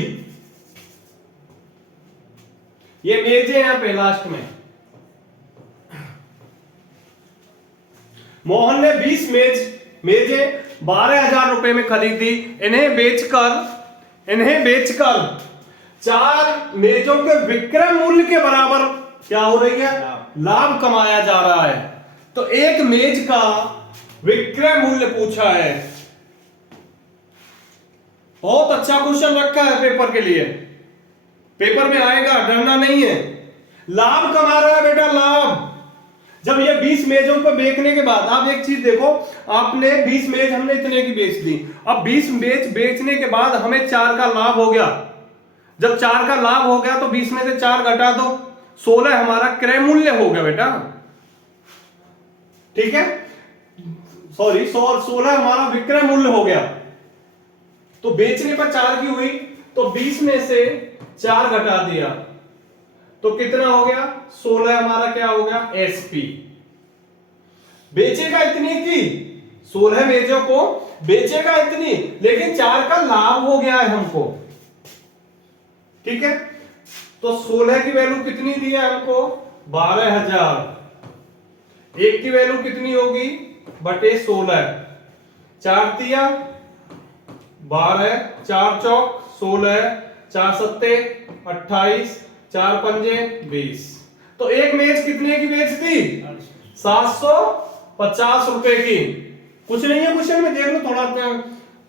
ये मेजे यहां पे लास्ट में, मोहन ने 20 मेजे 12,000 रुपए में खरीदी, इन्हें बेचकर 4 मेजों के विक्रय मूल्य के बराबर क्या हो रही है, लाभ कमाया जा रहा है। तो एक मेज का विक्रय मूल्य पूछा है, बहुत अच्छा क्वेश्चन रखा है पेपर के लिए, पेपर में आएगा, डरना नहीं है। लाभ कमा रहा है बेटा, लाभ। जब ये 20 मेजों पर बेचने के बाद, आप एक चीज देखो, आपने 20 मेज हमने इतने की बेच दी, अब 20 मेज बेचने के बाद हमें 4 का लाभ हो गया। जब 4 का लाभ हो गया तो 20 में से 4 घटा दो, 16 हमारा क्रय मूल्य हो गया बेटा, ठीक है, सॉरी 16 हमारा विक्रय मूल्य हो गया। तो बेचने पर 4 की हुई, तो 20 में से 4 घटा दिया तो कितना हो गया 16, हमारा क्या हो गया एसपी। बेचेगा इतनी की, 16 मेजों को बेचेगा इतनी, लेकिन 4 का लाभ हो गया है हमको, ठीक है। तो 16 की वैल्यू कितनी दी है हमको 12,000, 1 की वैल्यू कितनी होगी बटे 16, 4 दिया 12, 4 चौक 16, 4 सत्ते 28, 4 पंजे 20। तो एक मेज कितने की बेच दी 750 रुपए की, कुछ नहीं है क्वेश्चन में, देख लो थोड़ा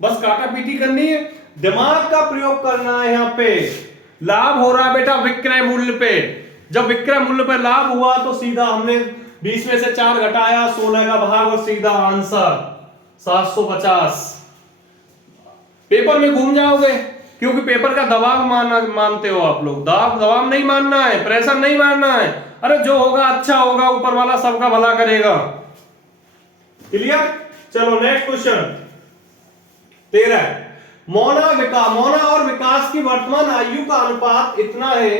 बस काटा पीटी करनी है, दिमाग का प्रयोग करना है। यहाँ पे लाभ हो रहा है बेटा विक्रय मूल्य पे, जब विक्रय मूल्य पे लाभ हुआ तो सीधा हमने 20 में से 4 घटाया, 16 का भाग और सीधा आंसर 750। पेपर में घूम जाओगे क्योंकि पेपर का दबाव मानते हो आप लोग, दबाव नहीं मानना है, प्रेशर नहीं मानना है। अरे जो होगा अच्छा होगा, ऊपर वाला सबका भला करेगा। क्लियर? चलो नेक्स्ट क्वेश्चन 13। मौना और विकास की वर्तमान आयु का अनुपात इतना है,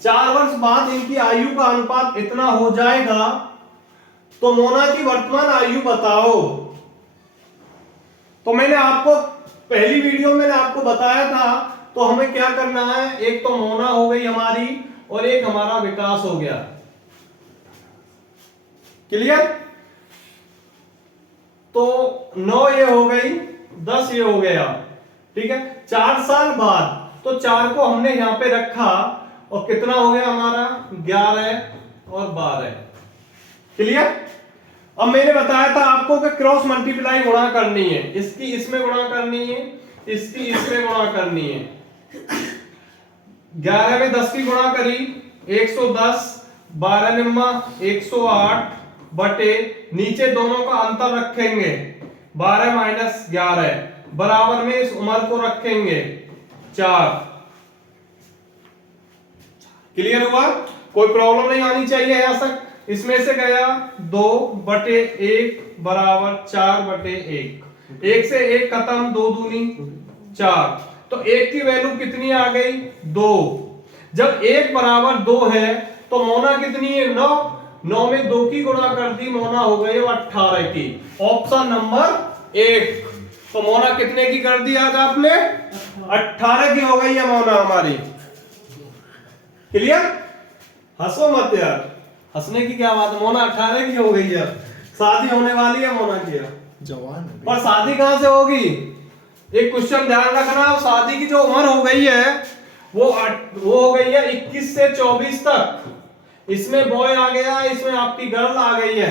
4 वर्ष बाद इनकी आयु का अनुपात इतना हो जाएगा, तो मोना की वर्तमान आयु बताओ। तो मैंने आपको पहली वीडियो में आपको बताया था, तो हमें क्या करना है, एक तो मोना हो गई हमारी और एक हमारा विकास हो गया। क्लियर? तो 9 ये हो गई, 10 ये हो गया, ठीक है। 4 साल बाद तो 4 को हमने यहां पे रखा और कितना हो गया हमारा 11 और 12। क्लियर? अब मैंने बताया था आपको कि क्रॉस मल्टीप्लाई गुणा करनी है, इसकी इसमें गुणा करनी है, इसकी इसमें गुणा करनी है। 11 में 10 की गुणा करी 110, 12 निम्मा 108 बटे नीचे दोनों का अंतर रखेंगे 12 माइनस 11 बराबर में इस उम्र को रखेंगे 4। क्लियर हुआ? कोई प्रॉब्लम नहीं आनी चाहिए यहां तक। इसमें से गया 2 बटे 1 बराबर 4 बटे 1, 1 से 1 खत्म, 2 दूनी 4, तो 1 की वैल्यू कितनी आ गई 2। जब 1 बराबर 2 है तो मोना कितनी है 9, 9 में 2 की गुणा कर दी, मोना हो गई 18 की। Option number 1। तो मोना कितने की कर दी आज आपने 18 की हो गई है मोना हमारी। क्लियर? हंसो मत यार, हंसने की क्या बात है, मोना 18 की हो गई है, शादी होने वाली है मोना की, जवान है। पर शादी कहां से होगी, एक क्वेश्चन ध्यान रखना, शादी की जो उम्र हो गई है वो हो गई है 21 से 24 तक। इसमें बॉय आ गया, इसमें आपकी गर्ल आ गई है,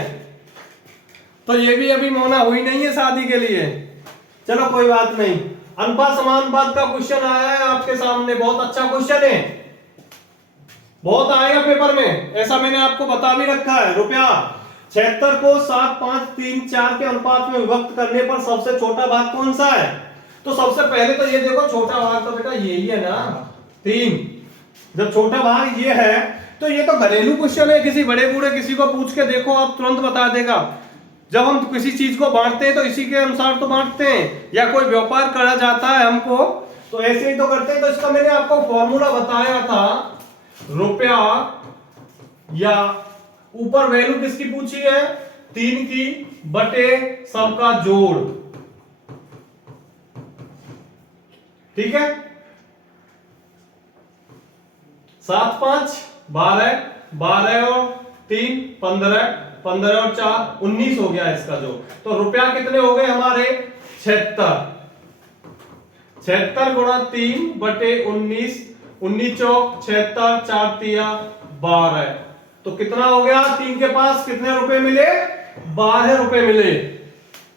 तो ये भी अभी मोना हुई नहीं है शादी के लिए। चलो कोई बात नहीं। अनुपात समानुपात का क्वेश्चन आया है आपके सामने, बहुत अच्छा क्वेश्चन है, बहुत आएगा पेपर में, ऐसा मैंने आपको बता भी रखा है। रुपया 76 को 7, 5, 3, 4 के अनुपात में विभक्त करने पर सबसे छोटा भाग कौन सा है? तो सबसे पहले तो ये देखो, छोटा भाग तो बेटा यही है ना 3। जब छोटा भाग ये है तो ये तो घरेलू क्वेश्चन है, किसी बड़े बूढ़े किसी को पूछ के देखो, आप तुरंत बता देगा। जब हम किसी चीज को बांटते हैं तो इसी के अनुसार तो बांटते हैं, या कोई व्यापार करा जाता है हमको तो ऐसे ही तो करते हैं। तो इसका मैंने आपको फॉर्मूला बताया था, रुपया या ऊपर वैल्यू किसकी पूछी है 3 की बटे सबका जोड़, ठीक है। 7, 5, 12, 12 और 3 15, 15 और 4 19 हो गया इसका जो। तो रुपया कितने हो गए हमारे 76, 76 गुणा 3 बटे 19, 19 चौक 76, 4 तिया 12, तो कितना हो गया 3 के पास कितने रुपए मिले 12 रुपए मिले।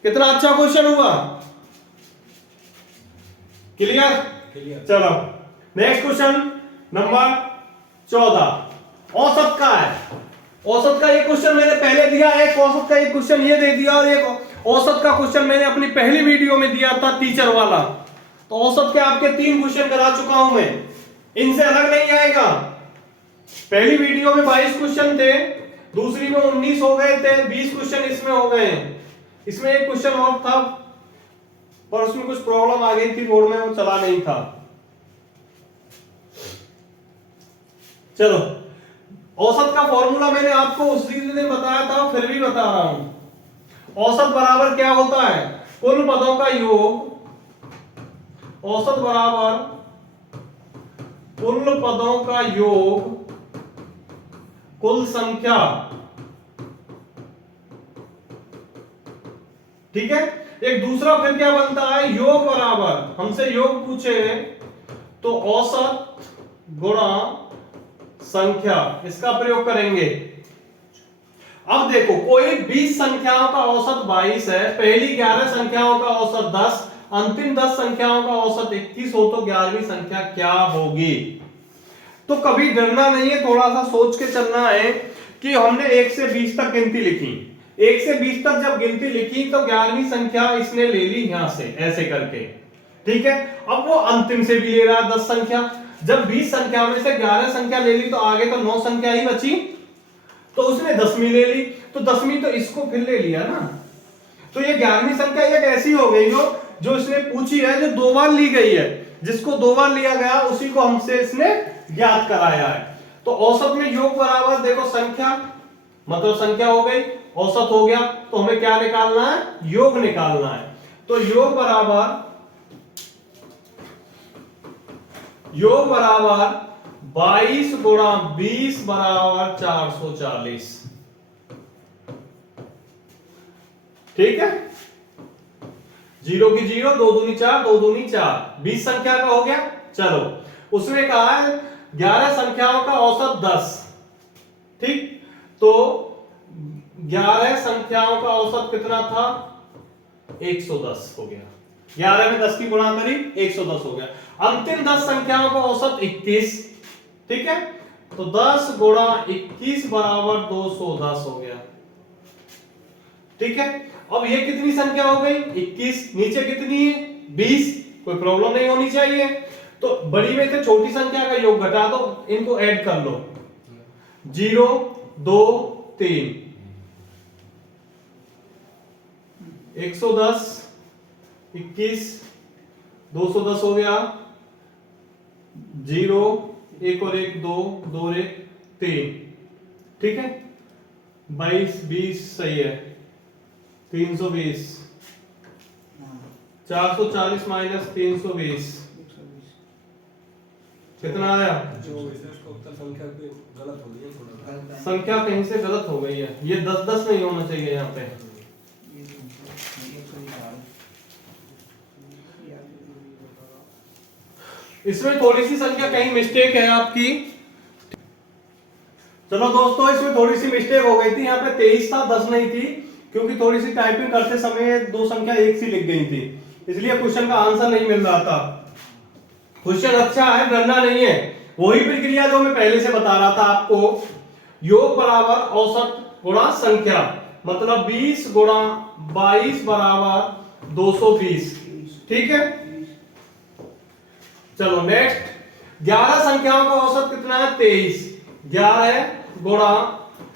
कितना अच्छा क्वेश्चन हुआ। क्लियर? चलो नेक्स्ट क्वेश्चन नंबर 14 औसत का है। औसत का ये क्वेश्चन मैंने पहले दिया, एक औसत का एक क्वेश्चन ये दे दिया और एक औसत का क्वेश्चन मैंने अपनी पहली वीडियो में दिया था टीचर वाला। तो औसत के आपके 3 क्वेश्चन करा चुका हूं मैं, इनसे अलग नहीं आएगा। पहली वीडियो में 22 क्वेश्चन थे, दूसरी में 19 हो गए थे, 20 क्वेश्चन इसमें हो गए। इसमें एक क्वेश्चन और था पर उसमें कुछ प्रॉब्लम आ गई थी, बोर्ड में वो चला नहीं था। चलो औसत का फॉर्मूला मैंने आपको उस दिन बताया था, फिर भी बता रहा हूं। औसत बराबर क्या होता है कुल पदों का योग, औसत बराबर कुल पदों का योग कुल संख्या, ठीक है। एक दूसरा फिर क्या बनता है योग बराबर, हमसे योग पूछे तो औसत गुणा संख्या, इसका प्रयोग करेंगे। अब देखो कोई 20 संख्याओं का औसत 22 है, पहली 11 संख्याओं का औसत 10, अंतिम 10 संख्याओं का औसत 21 हो, तो 11वीं संख्या क्या होगी? तो कभी डरना नहीं है, थोड़ा सा सोच के चलना है कि हमने 1 से 20 तक गिनती लिखी, 1 से 20 तक जब गिनती लिखी तो 11वीं संख्या इसने ले ली यहां से ऐसे करके, ठीक है। अब वो अंतिम से भी ले रहा है 10 संख्या, जब 20 संख्या में से 11 संख्या ले ली तो आगे तो 9 संख्या ही बची, तो उसने 10वीं ले ली, तो 10वीं तो इसको फिर ले लिया ना। तो ये 11वीं संख्या एक ऐसी हो गई जो इसने पूछी है, जो 2 बार ली गई है, जिसको 2 बार लिया गया उसी को हमसे इसने ज्ञात कराया है। तो औसत में योग बराबर देखो संख्या, मतलब संख्या हो गई, औसत हो गया, तो हमें क्या निकालना है? योग निकालना है। तो योग बराबर 22 गुणा 20 बराबर 440, ठीक है। 0 की 0, 2 दूनी 4, 2 दूनी 4, 20 संख्या का हो गया। चलो उसने कहा है 11 संख्याओं का औसत 10, ठीक। तो 11 संख्याओं का औसत कितना था? 110 हो गया, 11 में 10 की गुणा करी 110 हो गया। अंतिम 10 संख्याओं का औसत 21, ठीक है। तो 10 गुणा 21 बराबर 210 हो गया, ठीक है। अब ये कितनी संख्या हो गई? 21, नीचे कितनी है? 20, कोई प्रॉब्लम नहीं होनी चाहिए। तो बड़ी में से छोटी संख्या का योग घटा दो, इनको ऐड कर लो, 0 2 3, 110 21 210 हो गया, 0 1 और 1 2, 2 और 1 3, ठीक है। 22 20 सही है, 320, 440 माइनस 320 कितना आया? संख्या कहीं से गलत हो गई है, ये 10-10 नहीं होना चाहिए यहाँ पे। इसमें थोड़ी सी संख्या कहीं मिस्टेक है आपकी। चलो दोस्तों, इसमें थोड़ी सी मिस्टेक हो गई थी, यहाँ पे 23 था, 10 नहीं थी, क्योंकि थोड़ी सी टाइपिंग करते समय 2 संख्या एक सी लिख गई थी, इसलिए क्वेश्चन का आंसर नहीं मिल रहा था। क्वेश्चन अच्छा है, डरना नहीं है, वही प्रक्रिया जो मैं पहले से बता रहा था आपको, योग बराबर औसत गुणा संख्या, मतलब 20 गुणा 22 बराबर 220, ठीक है। चलो नेक्स्ट, 11 संख्याओं का औसत कितना है? 23, 11 गुणा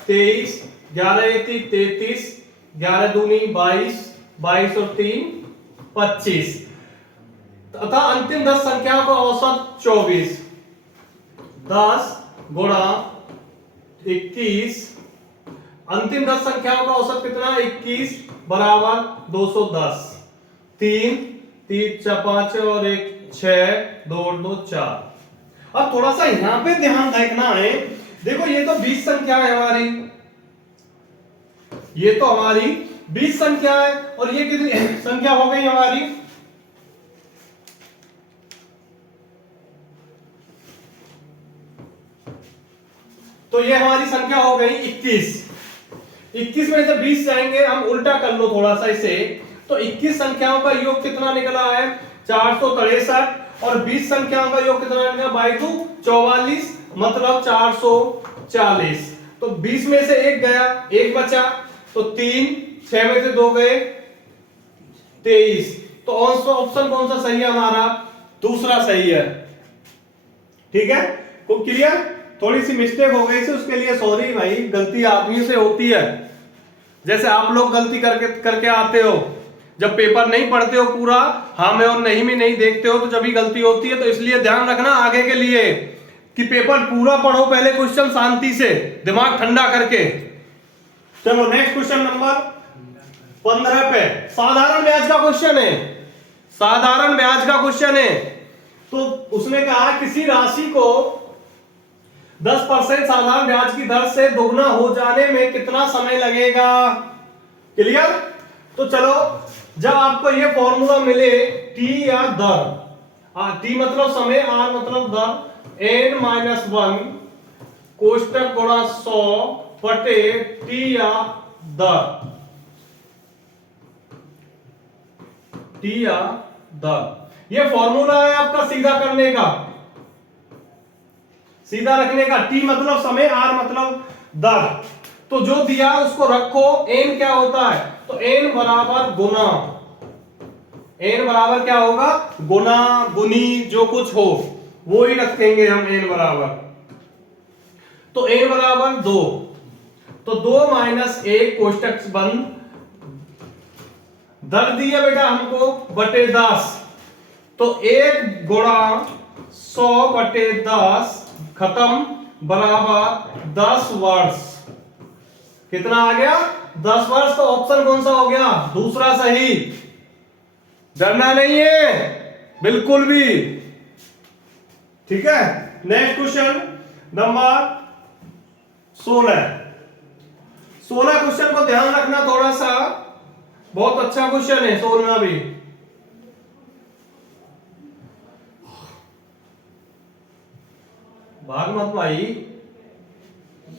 23, 11 1 33, 11 दूनी 22, 22 और 3 25, तथा अंतिम 10 संख्याओं का औसत 24, 10 गुणा 21, अंतिम 10 संख्याओं का औसत कितना है? 21 बराबर 210, 3 3 5 और 1 6, 2 और 2 4। अब थोड़ा सा यहां पे ध्यान रखना है, देखो ये तो 20 संख्या है हमारी, ये तो हमारी 20 संख्या है, और ये कितनी संख्या हो गई हमारी? तो ये हमारी संख्या हो गई 21, 21 में से 20 जाएंगे, हम उल्टा कर लो थोड़ा सा इसे, तो 21 संख्याओं का योग कितना निकला है? 463, और 20 संख्याओं का योग कितना निकला? 22 44, मतलब 440। तो 20 में से 1 गया, 1 बचा, तो 3, 6 में से 2 गए, 23। तो ऑप्शन कौन सा सही है हमारा? दूसरा सही है, ठीक है। को क्लियर? थोड़ी सी मिस्टेक हो गई थी, उसके लिए सॉरी भाई, गलती आप ही से होती है, जैसे आप लोग गलती करके आते हो, जब पेपर नहीं पढ़ते हो पूरा, हाँ में और नहीं में नहीं देखते हो, तो जब भी गलती होती है। तो इसलिए ध्यान रखना आगे के लिए कि पेपर पूरा पढ़ो, पहले क्वेश्चन शांति से दिमाग ठंडा करके। चलो नेक्स्ट क्वेश्चन नंबर 15 पे, साधारण ब्याज का क्वेश्चन है, साधारण ब्याज का क्वेश्चन है। तो उसने कहा किसी राशि को 10% साधारण ब्याज की दर से दोगुना हो जाने में कितना समय लगेगा? क्लियर? तो चलो, जब आपको ये फॉर्मूला मिले टी या दर, टी मतलब समय, आर मतलब दर, n-1 कोष्टक गुणा 100 बटे टी या द, टी या द, ये फॉर्मूला है आपका सीधा करने का, सीधा रखने का। टी मतलब समय, आर मतलब दर। तो जो दिया उसको रखो। एन क्या होता है, तो एन बराबर गुना, एन बराबर क्या होगा, गुना गुनी जो कुछ हो वो ही रखेंगे हम एन बराबर। तो एन बराबर 2, तो 2 माइनस 1 कोष्टक बंद, दर दिया बेटा हमको बटे 10, तो 1 गुणा 100 बटे 10 खत्म बराबर 10 वर्ष। कितना आ गया, 10 वर्ष। तो ऑप्शन कौन सा हो गया, दूसरा सही। डरना नहीं है बिल्कुल भी, ठीक है। Next question number 16। 16 क्वेश्चन को ध्यान रखना थोड़ा सा, बहुत अच्छा क्वेश्चन है 16 भी। भाग मत भाई,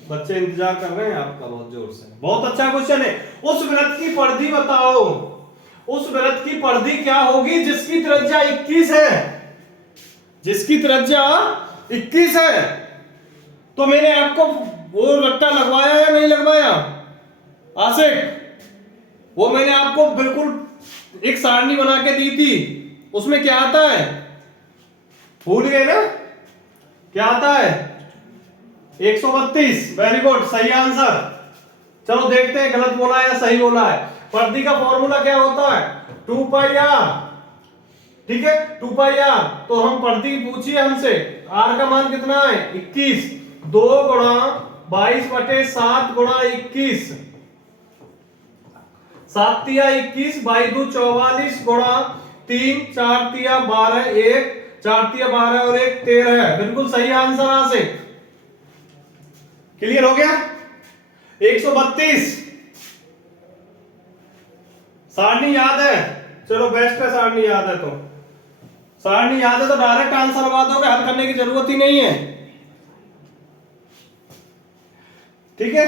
बच्चे इंतजार कर रहे हैं आपका बहुत जोर से। बहुत अच्छा क्वेश्चन है। उस वृत्त की परिधि बताओ, उस वृत्त की परिधि क्या होगी जिसकी त्रिज्या 21 है, जिसकी त्रिज्या 21 है। तो मैंने आपको वो रट्टा लगवाया या नहीं लगवाया आशिक, वो मैंने आपको बिल्कुल एक सारणी बना के दी थी, उसमें क्या आता है भूल गए ना, क्या आता है 132। वेरी गुड, सही आंसर। चलो देखते हैं गलत बोला है या सही बोला है। परिधि का फॉर्मूला क्या होता है, 2 पाई आर, ठीक है 2 पाई आर। तो हम परिधि पूछिए हमसे, आर का मान कितना है 21, 2 गुणा 22 बटे 7 गुणा 21, 7 तिया 21, 22 दू 44 गुणा 3, 4 तिया 12, 1 4 तिया 12 और 1 13 है। बिल्कुल सही आंसर आ से। क्लियर हो गया। 132 सारणी याद है, चलो बेस्ट है, सारणी याद है तो, सारणी याद है तो डायरेक्ट आंसर लगा दोगे, हल करने की जरूरत ही नहीं है, ठीक है।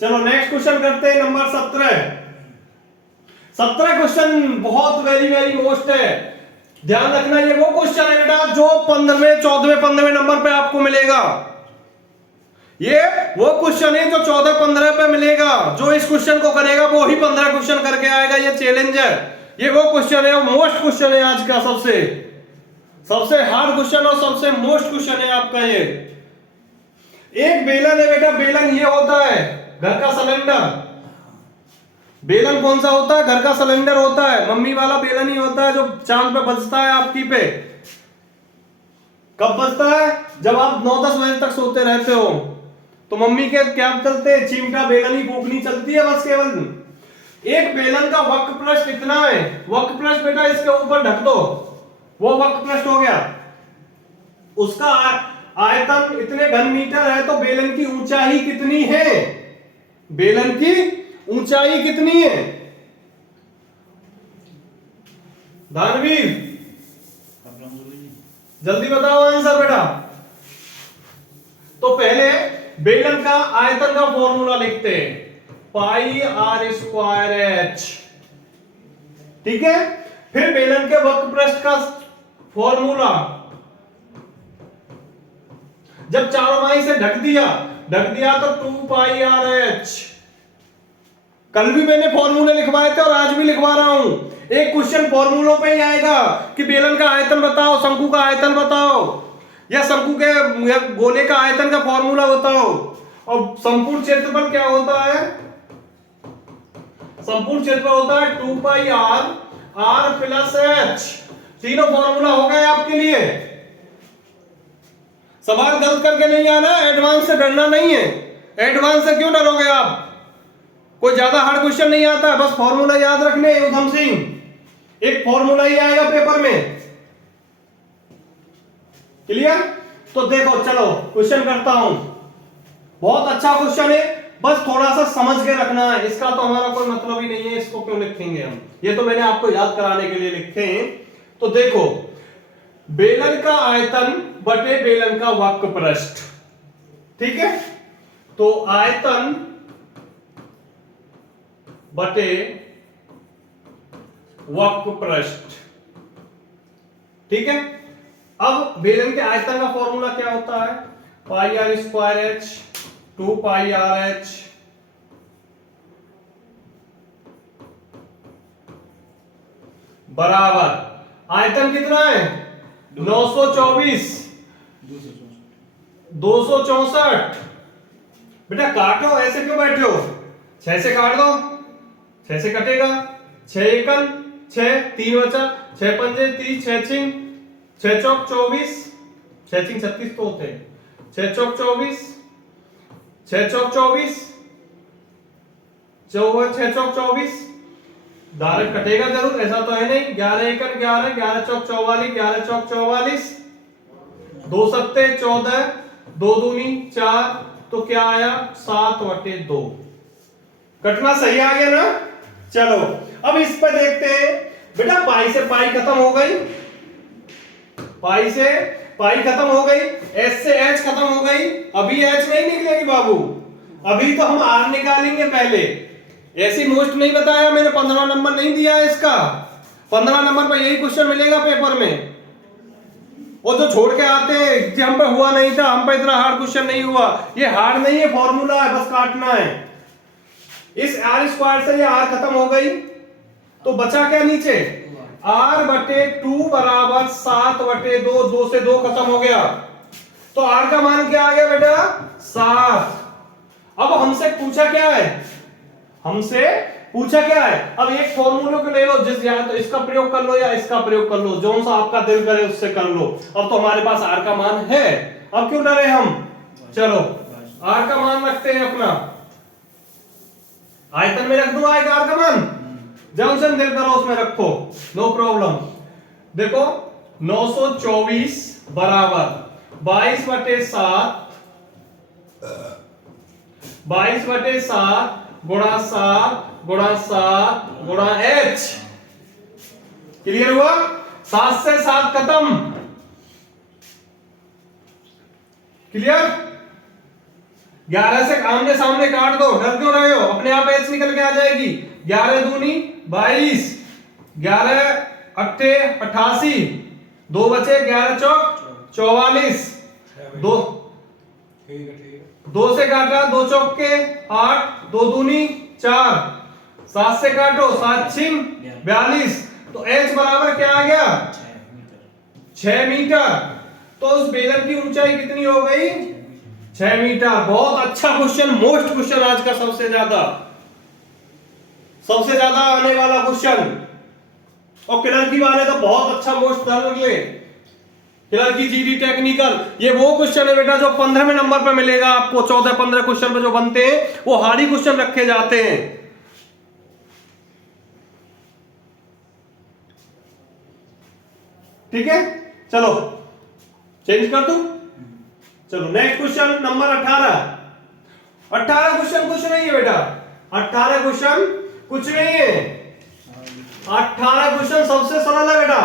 चलो नेक्स्ट क्वेश्चन करते हैं नंबर 17। 17 क्वेश्चन बहुत वेरी वेरी मोस्ट है, ध्यान रखना। ये वो क्वेश्चन है बेटा जो 15वें 14वें 15वें नंबर पे आपको मिलेगा। ये वो क्वेश्चन है जो 14-15 पे मिलेगा। जो इस क्वेश्चन को करेगा वो ही 15 क्वेश्चन करके आएगा, ये चैलेंज है। ये वो क्वेश्चन है, मोस्ट क्वेश्चन है आज का, सबसे सबसे हार्ड क्वेश्चन और सबसे मोस्ट क्वेश्चन है आपका ये। एक बेलन है बेटा, बेलन ये होता है घर का सिलेंडर। बेलन कौन सा होता है, घर का सिलेंडर होता है, मम्मी वाला बेलन ही होता है जो चांद पे बजता है आपकी पे। कब बजता है, जब आप 9-10 बजे तक सोते रहते हो तो मम्मी के क्या चलते हैं, चिमटा बेलन ही फूकनी चलती है बस केवल। एक बेलन का वक्र पृष्ठ इतना है, वक्र पृष्ठ बेटा इसके ऊपर ढक दो, वो वक्र पृष्ठ हो गया। उसका आयतन इतने घन मीटर है, तो बेलन की ऊंचाई कितनी है, बेलन की ऊंचाई कितनी है दानवीर, जल्दी बताओ आंसर बेटा। तो पहले बेलन का आयतन का फॉर्मूला लिखते हैं, पाई आर स्क्वायर एच, ठीक है। फिर बेलन के वक्र पृष्ठ का फॉर्मूला, जब चारों से ढक दिया तो 2 पाई आर एच। कल भी मैंने फॉर्मूले लिखवाए थे और आज भी लिखवा रहा हूं। एक क्वेश्चन फॉर्मूलों पे ही आएगा कि बेलन का आयतन बताओ, शंकु का आयतन बताओ, या शंकु के या गोले का आयतन का फॉर्मूला बताओ। और संपूर्ण क्षेत्रफल क्या होता है, संपूर्ण क्षेत्रफल होता है 2 पाई आर प्लस एच। तीनों फॉर्मूला हो गए आपके लिए। सवाल गलत करके नहीं आना, एडवांस से डरना नहीं है। एडवांस से क्यों डरोगे आप, कोई ज्यादा हार्ड क्वेश्चन नहीं आता है, बस फॉर्मूला याद रखने। उधम सिंह एक फॉर्मूला ही आएगा पेपर में, क्लियर। तो देखो चलो क्वेश्चन करता हूं, बहुत अच्छा क्वेश्चन है, बस थोड़ा सा समझ के रखना है। इसका तो हमारा कोई मतलब ही नहीं है, इसको क्यों लिखेंगे हम, ये तो मैंने आपको याद कराने के लिए लिखे हैं। तो देखो बेलन का आयतन बटे बेलन का वक्र पृष्ठ, ठीक है। तो आयतन बटे वक्र पृष्ठ। ठीक है, अब बेलन के आयतन का फॉर्मूला क्या होता है? Pi R square H 2 pi R H बराबर आयतन कितना है? 924 264। बेटा काटो, ऐसे क्यों बैठे हो? 6 से काट दो, 6 से कटेगा, 6 एकन 6, 3 बचा, 6 पंजे 30, 6 छिंग 6 चौक 24, 6 छिंग 36 तो होते हैं, 6 चौक 24, 6 चौक 24, 6 चौक 24, डायरेक्ट कटेगा जरूर, ऐसा तो है नहीं। 11 एकन 11, 11 चौक 44, 11 चौक 44, 2 सत्ते 14, 2 दूनी 4, तो क्या आया? 7/2। कटना सही आ गया ना? चलो अब इस पर देखते हैं। बेटा पाई से पाई खत्म हो गई, पाई से पाई खत्म हो गई, एच से एच खत्म हो गई, अभी एच नहीं निकलेगी बाबू, अभी तो हम आर निकालेंगे पहले। ऐसी मोस्ट नहीं बताया मैंने, 15 नंबर नहीं दिया है इसका। 15 नंबर पर यही क्वेश्चन मिलेगा पेपर में। वो जो छोड़ के आते हैं एग्जाम पे हुआ नहीं था, हम पे इतना हार्ड क्वेश्चन नहीं हुआ। ये हार्ड नहीं है, फॉर्मूला है, बस काटना है। इस आर स्क्वायर से ये आर खत्म हो गई, तो बचा क्या नीचे? आर बटे 2 बराबर 7/2, 2 से 2 खत्म हो गया, तो आर का मान क्या आ गया बेटा? 7। अब हमसे पूछा क्या है? हमसे पूछा क्या है? अब एक फॉर्मूले को ले लो, जिस या तो इसका प्रयोग कर लो या इसका प्रयोग कर लो, जो सा आपका दिल करे उससे कर लो। अब तो हमारे पास आर का मान है, अब क्यों डरे हम? चलो आर का मान रखते हैं अपना, आयतन में रख दो आर का मान, जंक्शन दिल करो उसमें रखो, नो प्रॉब्लम। देखो 924 बराबर 22/7, 22/7 गुणा 7 गुणा 7 गुणा h। क्लियर हुआ? 7 से 7 खत्म। क्लियर? 11 से आमने सामने काट दो, डर क्यों रहे हो? अपने आप h निकल के आ जाएगी। 11 दूनी 22, 11 अट्ठे 88, 2 बचे, 11 चौक 44, 2 से काटा, 2 चौक के 8, 2 दूनी 4, 7 से काटो 7 छिंग 42, तो h बराबर क्या आ गया? 6 मीटर। तो उस बेलन की ऊंचाई कितनी हो गई? 6 मीटर। बहुत अच्छा क्वेश्चन, मोस्ट क्वेश्चन आज का, सबसे ज्यादा आने वाला क्वेश्चन। और क्लर्की वाले तो बहुत अच्छा मोस्ट कर ले, क्लर्की जीडी टेक्निकल। ये वो क्वेश्चन है बेटा जो 15वें नंबर पे मिलेगा आपको। 14-15 क्वेश्चन पे जो बनते हैं वो हार्डी क्वेश्चन रखे जाते हैं। ठीक है, चलो चेंज कर दूं। चलो नेक्स्ट क्वेश्चन नंबर 18। 18 क्वेश्चन कुछ नहीं है बेटा, 18 क्वेश्चन कुछ नहीं है। 18 क्वेश्चन सबसे सरल है बेटा,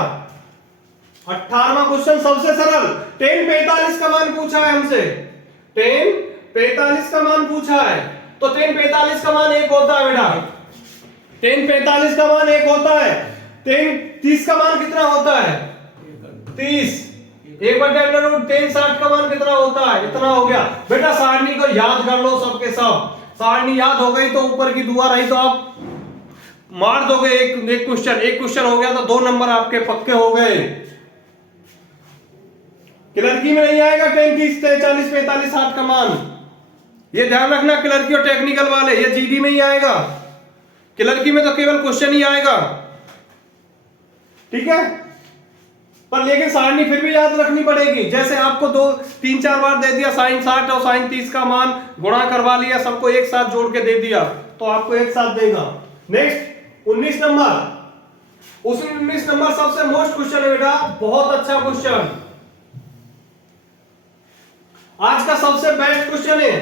18वां क्वेश्चन सबसे सरल। 1045 का मान पूछा है हमसे, 1045 का मान पूछा है, तो 1045 का मान 1 होता है बेटा, 1045 का मान 1 होता है। 1030 का मान कितना होता है? 30। 1/10 का मान कितना होता है? इतना हो गया बेटा। सारणी को याद कर लो सबके सब। सारणी याद हो गई तो ऊपर की दुआ रही तो आप मार दोगे। एक क्वेश्चन हो गया तो 2 नंबर आपके पक्के हो गए। क्लर्की में नहीं आएगा 10, 30, 40, 45, 60 का मान, ये ध्यान रखना। क्लर्की और टेक्निकल वाले ये जीडी में ही आएगा, क्लर्की में तो केवल क्वेश्चन ही आएगा। ठीक है, पर लेकिन सारणी फिर भी याद रखनी पड़ेगी। जैसे आपको 2-3-4 बार दे दिया साइन 60 और साइन 30 का मान गुणा करवा लिया, सबको एक साथ जोड़ के दे दिया तो आपको एक साथ देगा। Next 19 number. उस 19 नंबर सबसे मोस्ट क्वेश्चन है बेटा, बहुत अच्छा क्वेश्चन, आज का सबसे बेस्ट क्वेश्चन है।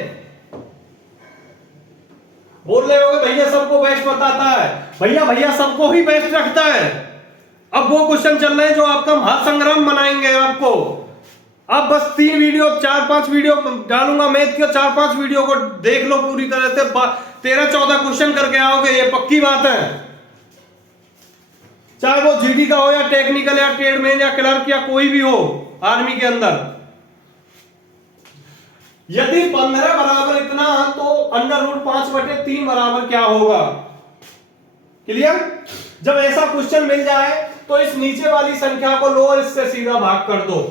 बोल रहे होगे भैया सबको बेस्ट बताता है, भैया सबको ही बेस्ट रखता है। अब वो क्वेश्चन चल रहे हैं जो आपका महासंग्राम बनाएंगे आपको। अब बस 3 वीडियो 4-5 वीडियो डालूंगा मैथ के, 4-5 वीडियो को देख लो पूरी तरह से, 13-14 क्वेश्चन करके आओगे, ये पक्की बात है। चाहे वो जीडी का हो या टेक्निकल या ट्रेडमैन या क्लर्क या कोई भी हो आर्मी के अंदर। यदि 15 बराबर इतना तो √5/3 बराबर क्या होगा? क्लियर? जब ऐसा क्वेश्चन मिल जाए तो इस नीचे वाली संख्या को लो और इससे सीधा भाग कर दो।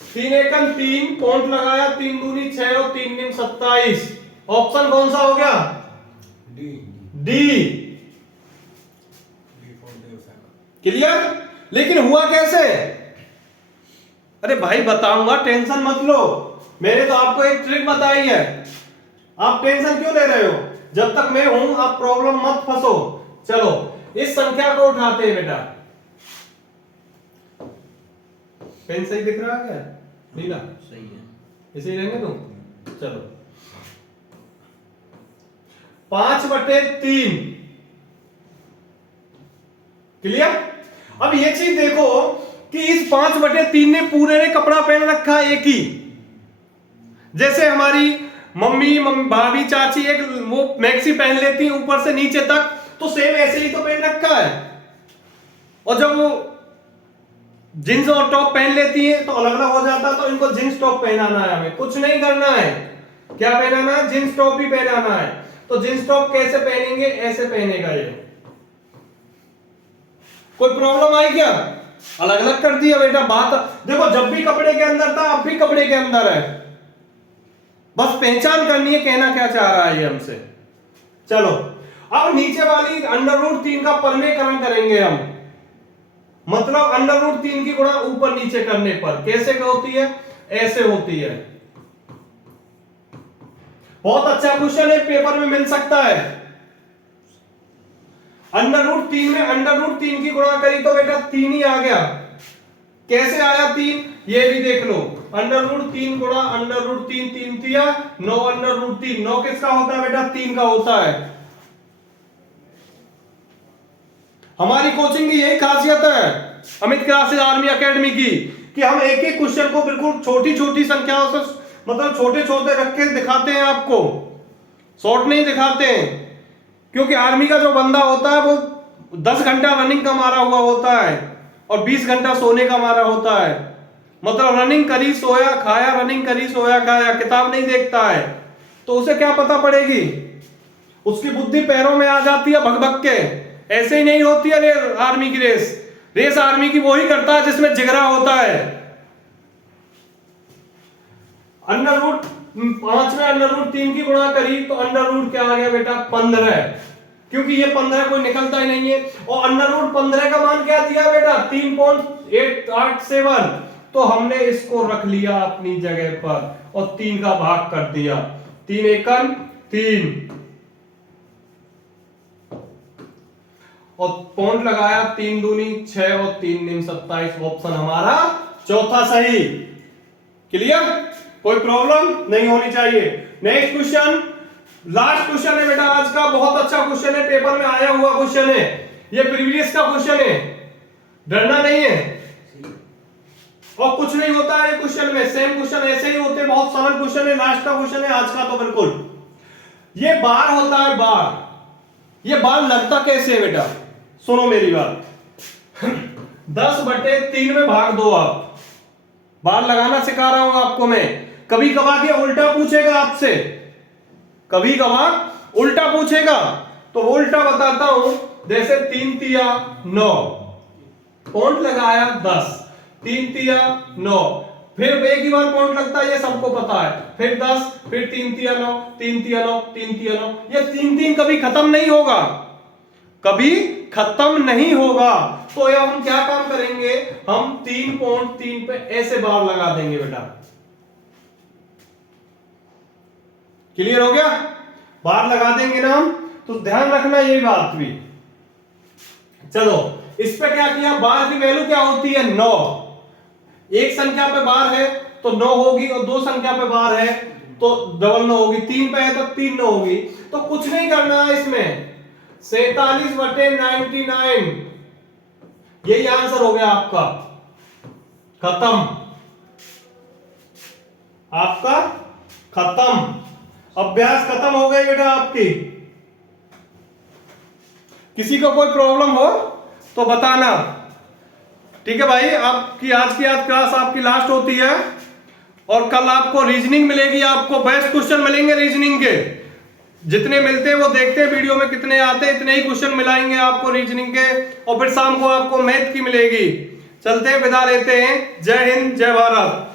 3 एकम 3, पॉइंट लगाया, 3 दूनी 6 और 3 निम 27। ऑप्शन कौन सा हो गया? डी। क्लियर? लेकिन हुआ कैसे? अरे भाई बताऊंगा, टेंशन मत लो, मैंने तो आपको एक ट्रिक बताई है, आप टेंशन क्यों ले रहे हो? जब तक मैं हूं आप प्रॉब्लम मत फंसो। चलो इस संख्या को उठाते हैं बेटा। पेन सही दिख रहा है क्या? नीला सही है, इसे ही रहेंगे तुम। चलो 5/3। क्लियर? अब ये चीज देखो कि इस 5/3 ने पूरे ने कपड़ा पहन रखा है एक ही, जैसे हमारी मम्मी भाभी चाची एक वो मैक्सी पहन लेती है ऊपर से नीचे तक, तो सेम ऐसे ही तो पहन रखा है। और जब वो जींस और टॉप पहन लेती है तो अलग अलग हो जाता है, तो इनको जींस टॉप पहनाना है, हमें कुछ नहीं करना है। क्या पहनाना है? जींस टॉप ही पहनाना है। तो जींस टॉप कैसे पहनेंगे? ऐसे पहनेगा ये। कोई प्रॉब्लम आई क्या? अलग अलग कर दिया बेटा। बात देखो, जब भी कपड़े के अंदर था अब भी कपड़े के अंदर है, बस पहचान करनी है कहना क्या चाह रहा है ये हमसे। चलो अब नीचे वाली √3 का परमेकरण करेंगे हम, मतलब √3 की गुणा ऊपर नीचे करने पर कैसे होती है? ऐसे होती है। बहुत अच्छा क्वेश्चन है, पेपर में मिल सकता है। √3 में √3 की गुणा करी तो बेटा 3 ही आ गया। कैसे आया 3? ये भी देख लो, √3 गुणा √3, 3 तिया 9, √3। 9 किसका होता है बेटा? 3 का होता है। हमारी कोचिंग की यही खासियत है अमित क्लासेस आर्मी एकेडमी की, कि हम एक एक क्वेश्चन को बिल्कुल छोटी छोटी संख्याओं से, मतलब छोटे छोटे रख के दिखाते हैं आपको, शॉर्ट नहीं दिखाते हैं। क्योंकि आर्मी का जो बंदा होता है वो 10 घंटा रनिंग का मारा हुआ होता है और 20 घंटा सोने का मारा होता है। मतलब रनिंग करी सोया खाया, रनिंग करी सोया खाया, किताब नहीं देखता है, तो उसे क्या पता पड़ेगी? उसकी बुद्धि पैरों में आ जाती है भग भग के। ऐसे ही नहीं होती है आर्मी की रेस। रेस आर्मी की वही करता है जिसमें जिगरा होता है। √5 में √3 की गुणा करी तो √ क्या आ गया बेटा? 15। क्योंकि ये 15 कोई निकलता ही नहीं है। और √15 का मान क्या दिया बेटा? 3.887। तो हमने इसको रख लिया अपनी जगह पर और 3 का भाग कर दिया। 3 एकम 3 और पॉइंट लगाया, 3 दूनी 6 और 3 निम 27। ऑप्शन हमारा चौथा सही। क्लियर? कोई प्रॉब्लम नहीं होनी चाहिए। नेक्स्ट क्वेश्चन, लास्ट क्वेश्चन है बेटा आज का, बहुत अच्छा क्वेश्चन है, पेपर में आया हुआ क्वेश्चन है, ये प्रीवियस का क्वेश्चन है, डरना नहीं है। और कुछ नहीं होता है क्वेश्चन में, सेम क्वेश्चन ऐसे ही होते हैं, बहुत सरल क्वेश्चन है, लास्ट का क्वेश्चन है आज का। तो बिल्कुल ये बार होता है, बार। ये बार लगता कैसे है बेटा? सुनो मेरी बात। 10/3 में भाग दो आप। बार लगाना सिखा रहा हूं आपको मैं। कभी कभार ये उल्टा पूछेगा आपसे, कभी कभार उल्टा पूछेगा, तो उल्टा बताता हूं। जैसे 3 तिया 9, पॉइंट लगाया 10, 3 तिया 9, फिर एक ही बार पॉइंट लगता है, ये सबको पता है, फिर 10, फिर 3 तिया 9, 3 तिया 9, 3 तिया 9। ये 3 कभी खत्म नहीं होगा, कभी खत्म नहीं होगा। तो ये हम क्या काम करेंगे? हम 3.3 पे ऐसे बार लगा देंगे बेटा। क्लियर हो गया? बार लगा देंगे ना हम, तो ध्यान रखना ये बात भी। चलो इस पे क्या किया? बार की वैल्यू क्या होती है? 9। एक संख्या पे बार है तो 9 होगी, और 2 संख्या पे बार है तो डबल 9 होगी, 3 पे है तो 3 9 होगी। तो कुछ नहीं करना है इसमें, 47/99 यही आंसर हो गया आपका। खत्म, आपका खत्म, अभ्यास खत्म हो गई बेटा आपकी। किसी को कोई प्रॉब्लम हो तो बताना, ठीक है भाई। आपकी आज की आज क्लास आपकी लास्ट होती है और कल आपको रीजनिंग मिलेगी, आपको बेस्ट क्वेश्चन मिलेंगे रीजनिंग के, जितने मिलते हैं वो देखते हैं वीडियो में कितने आते हैं, इतने ही क्वेश्चन मिलाएंगे आपको रीजनिंग के, और फिर शाम को आपको मैथ की मिलेगी। चलते हैं, विदा लेते हैं। जय हिंद, जय भारत।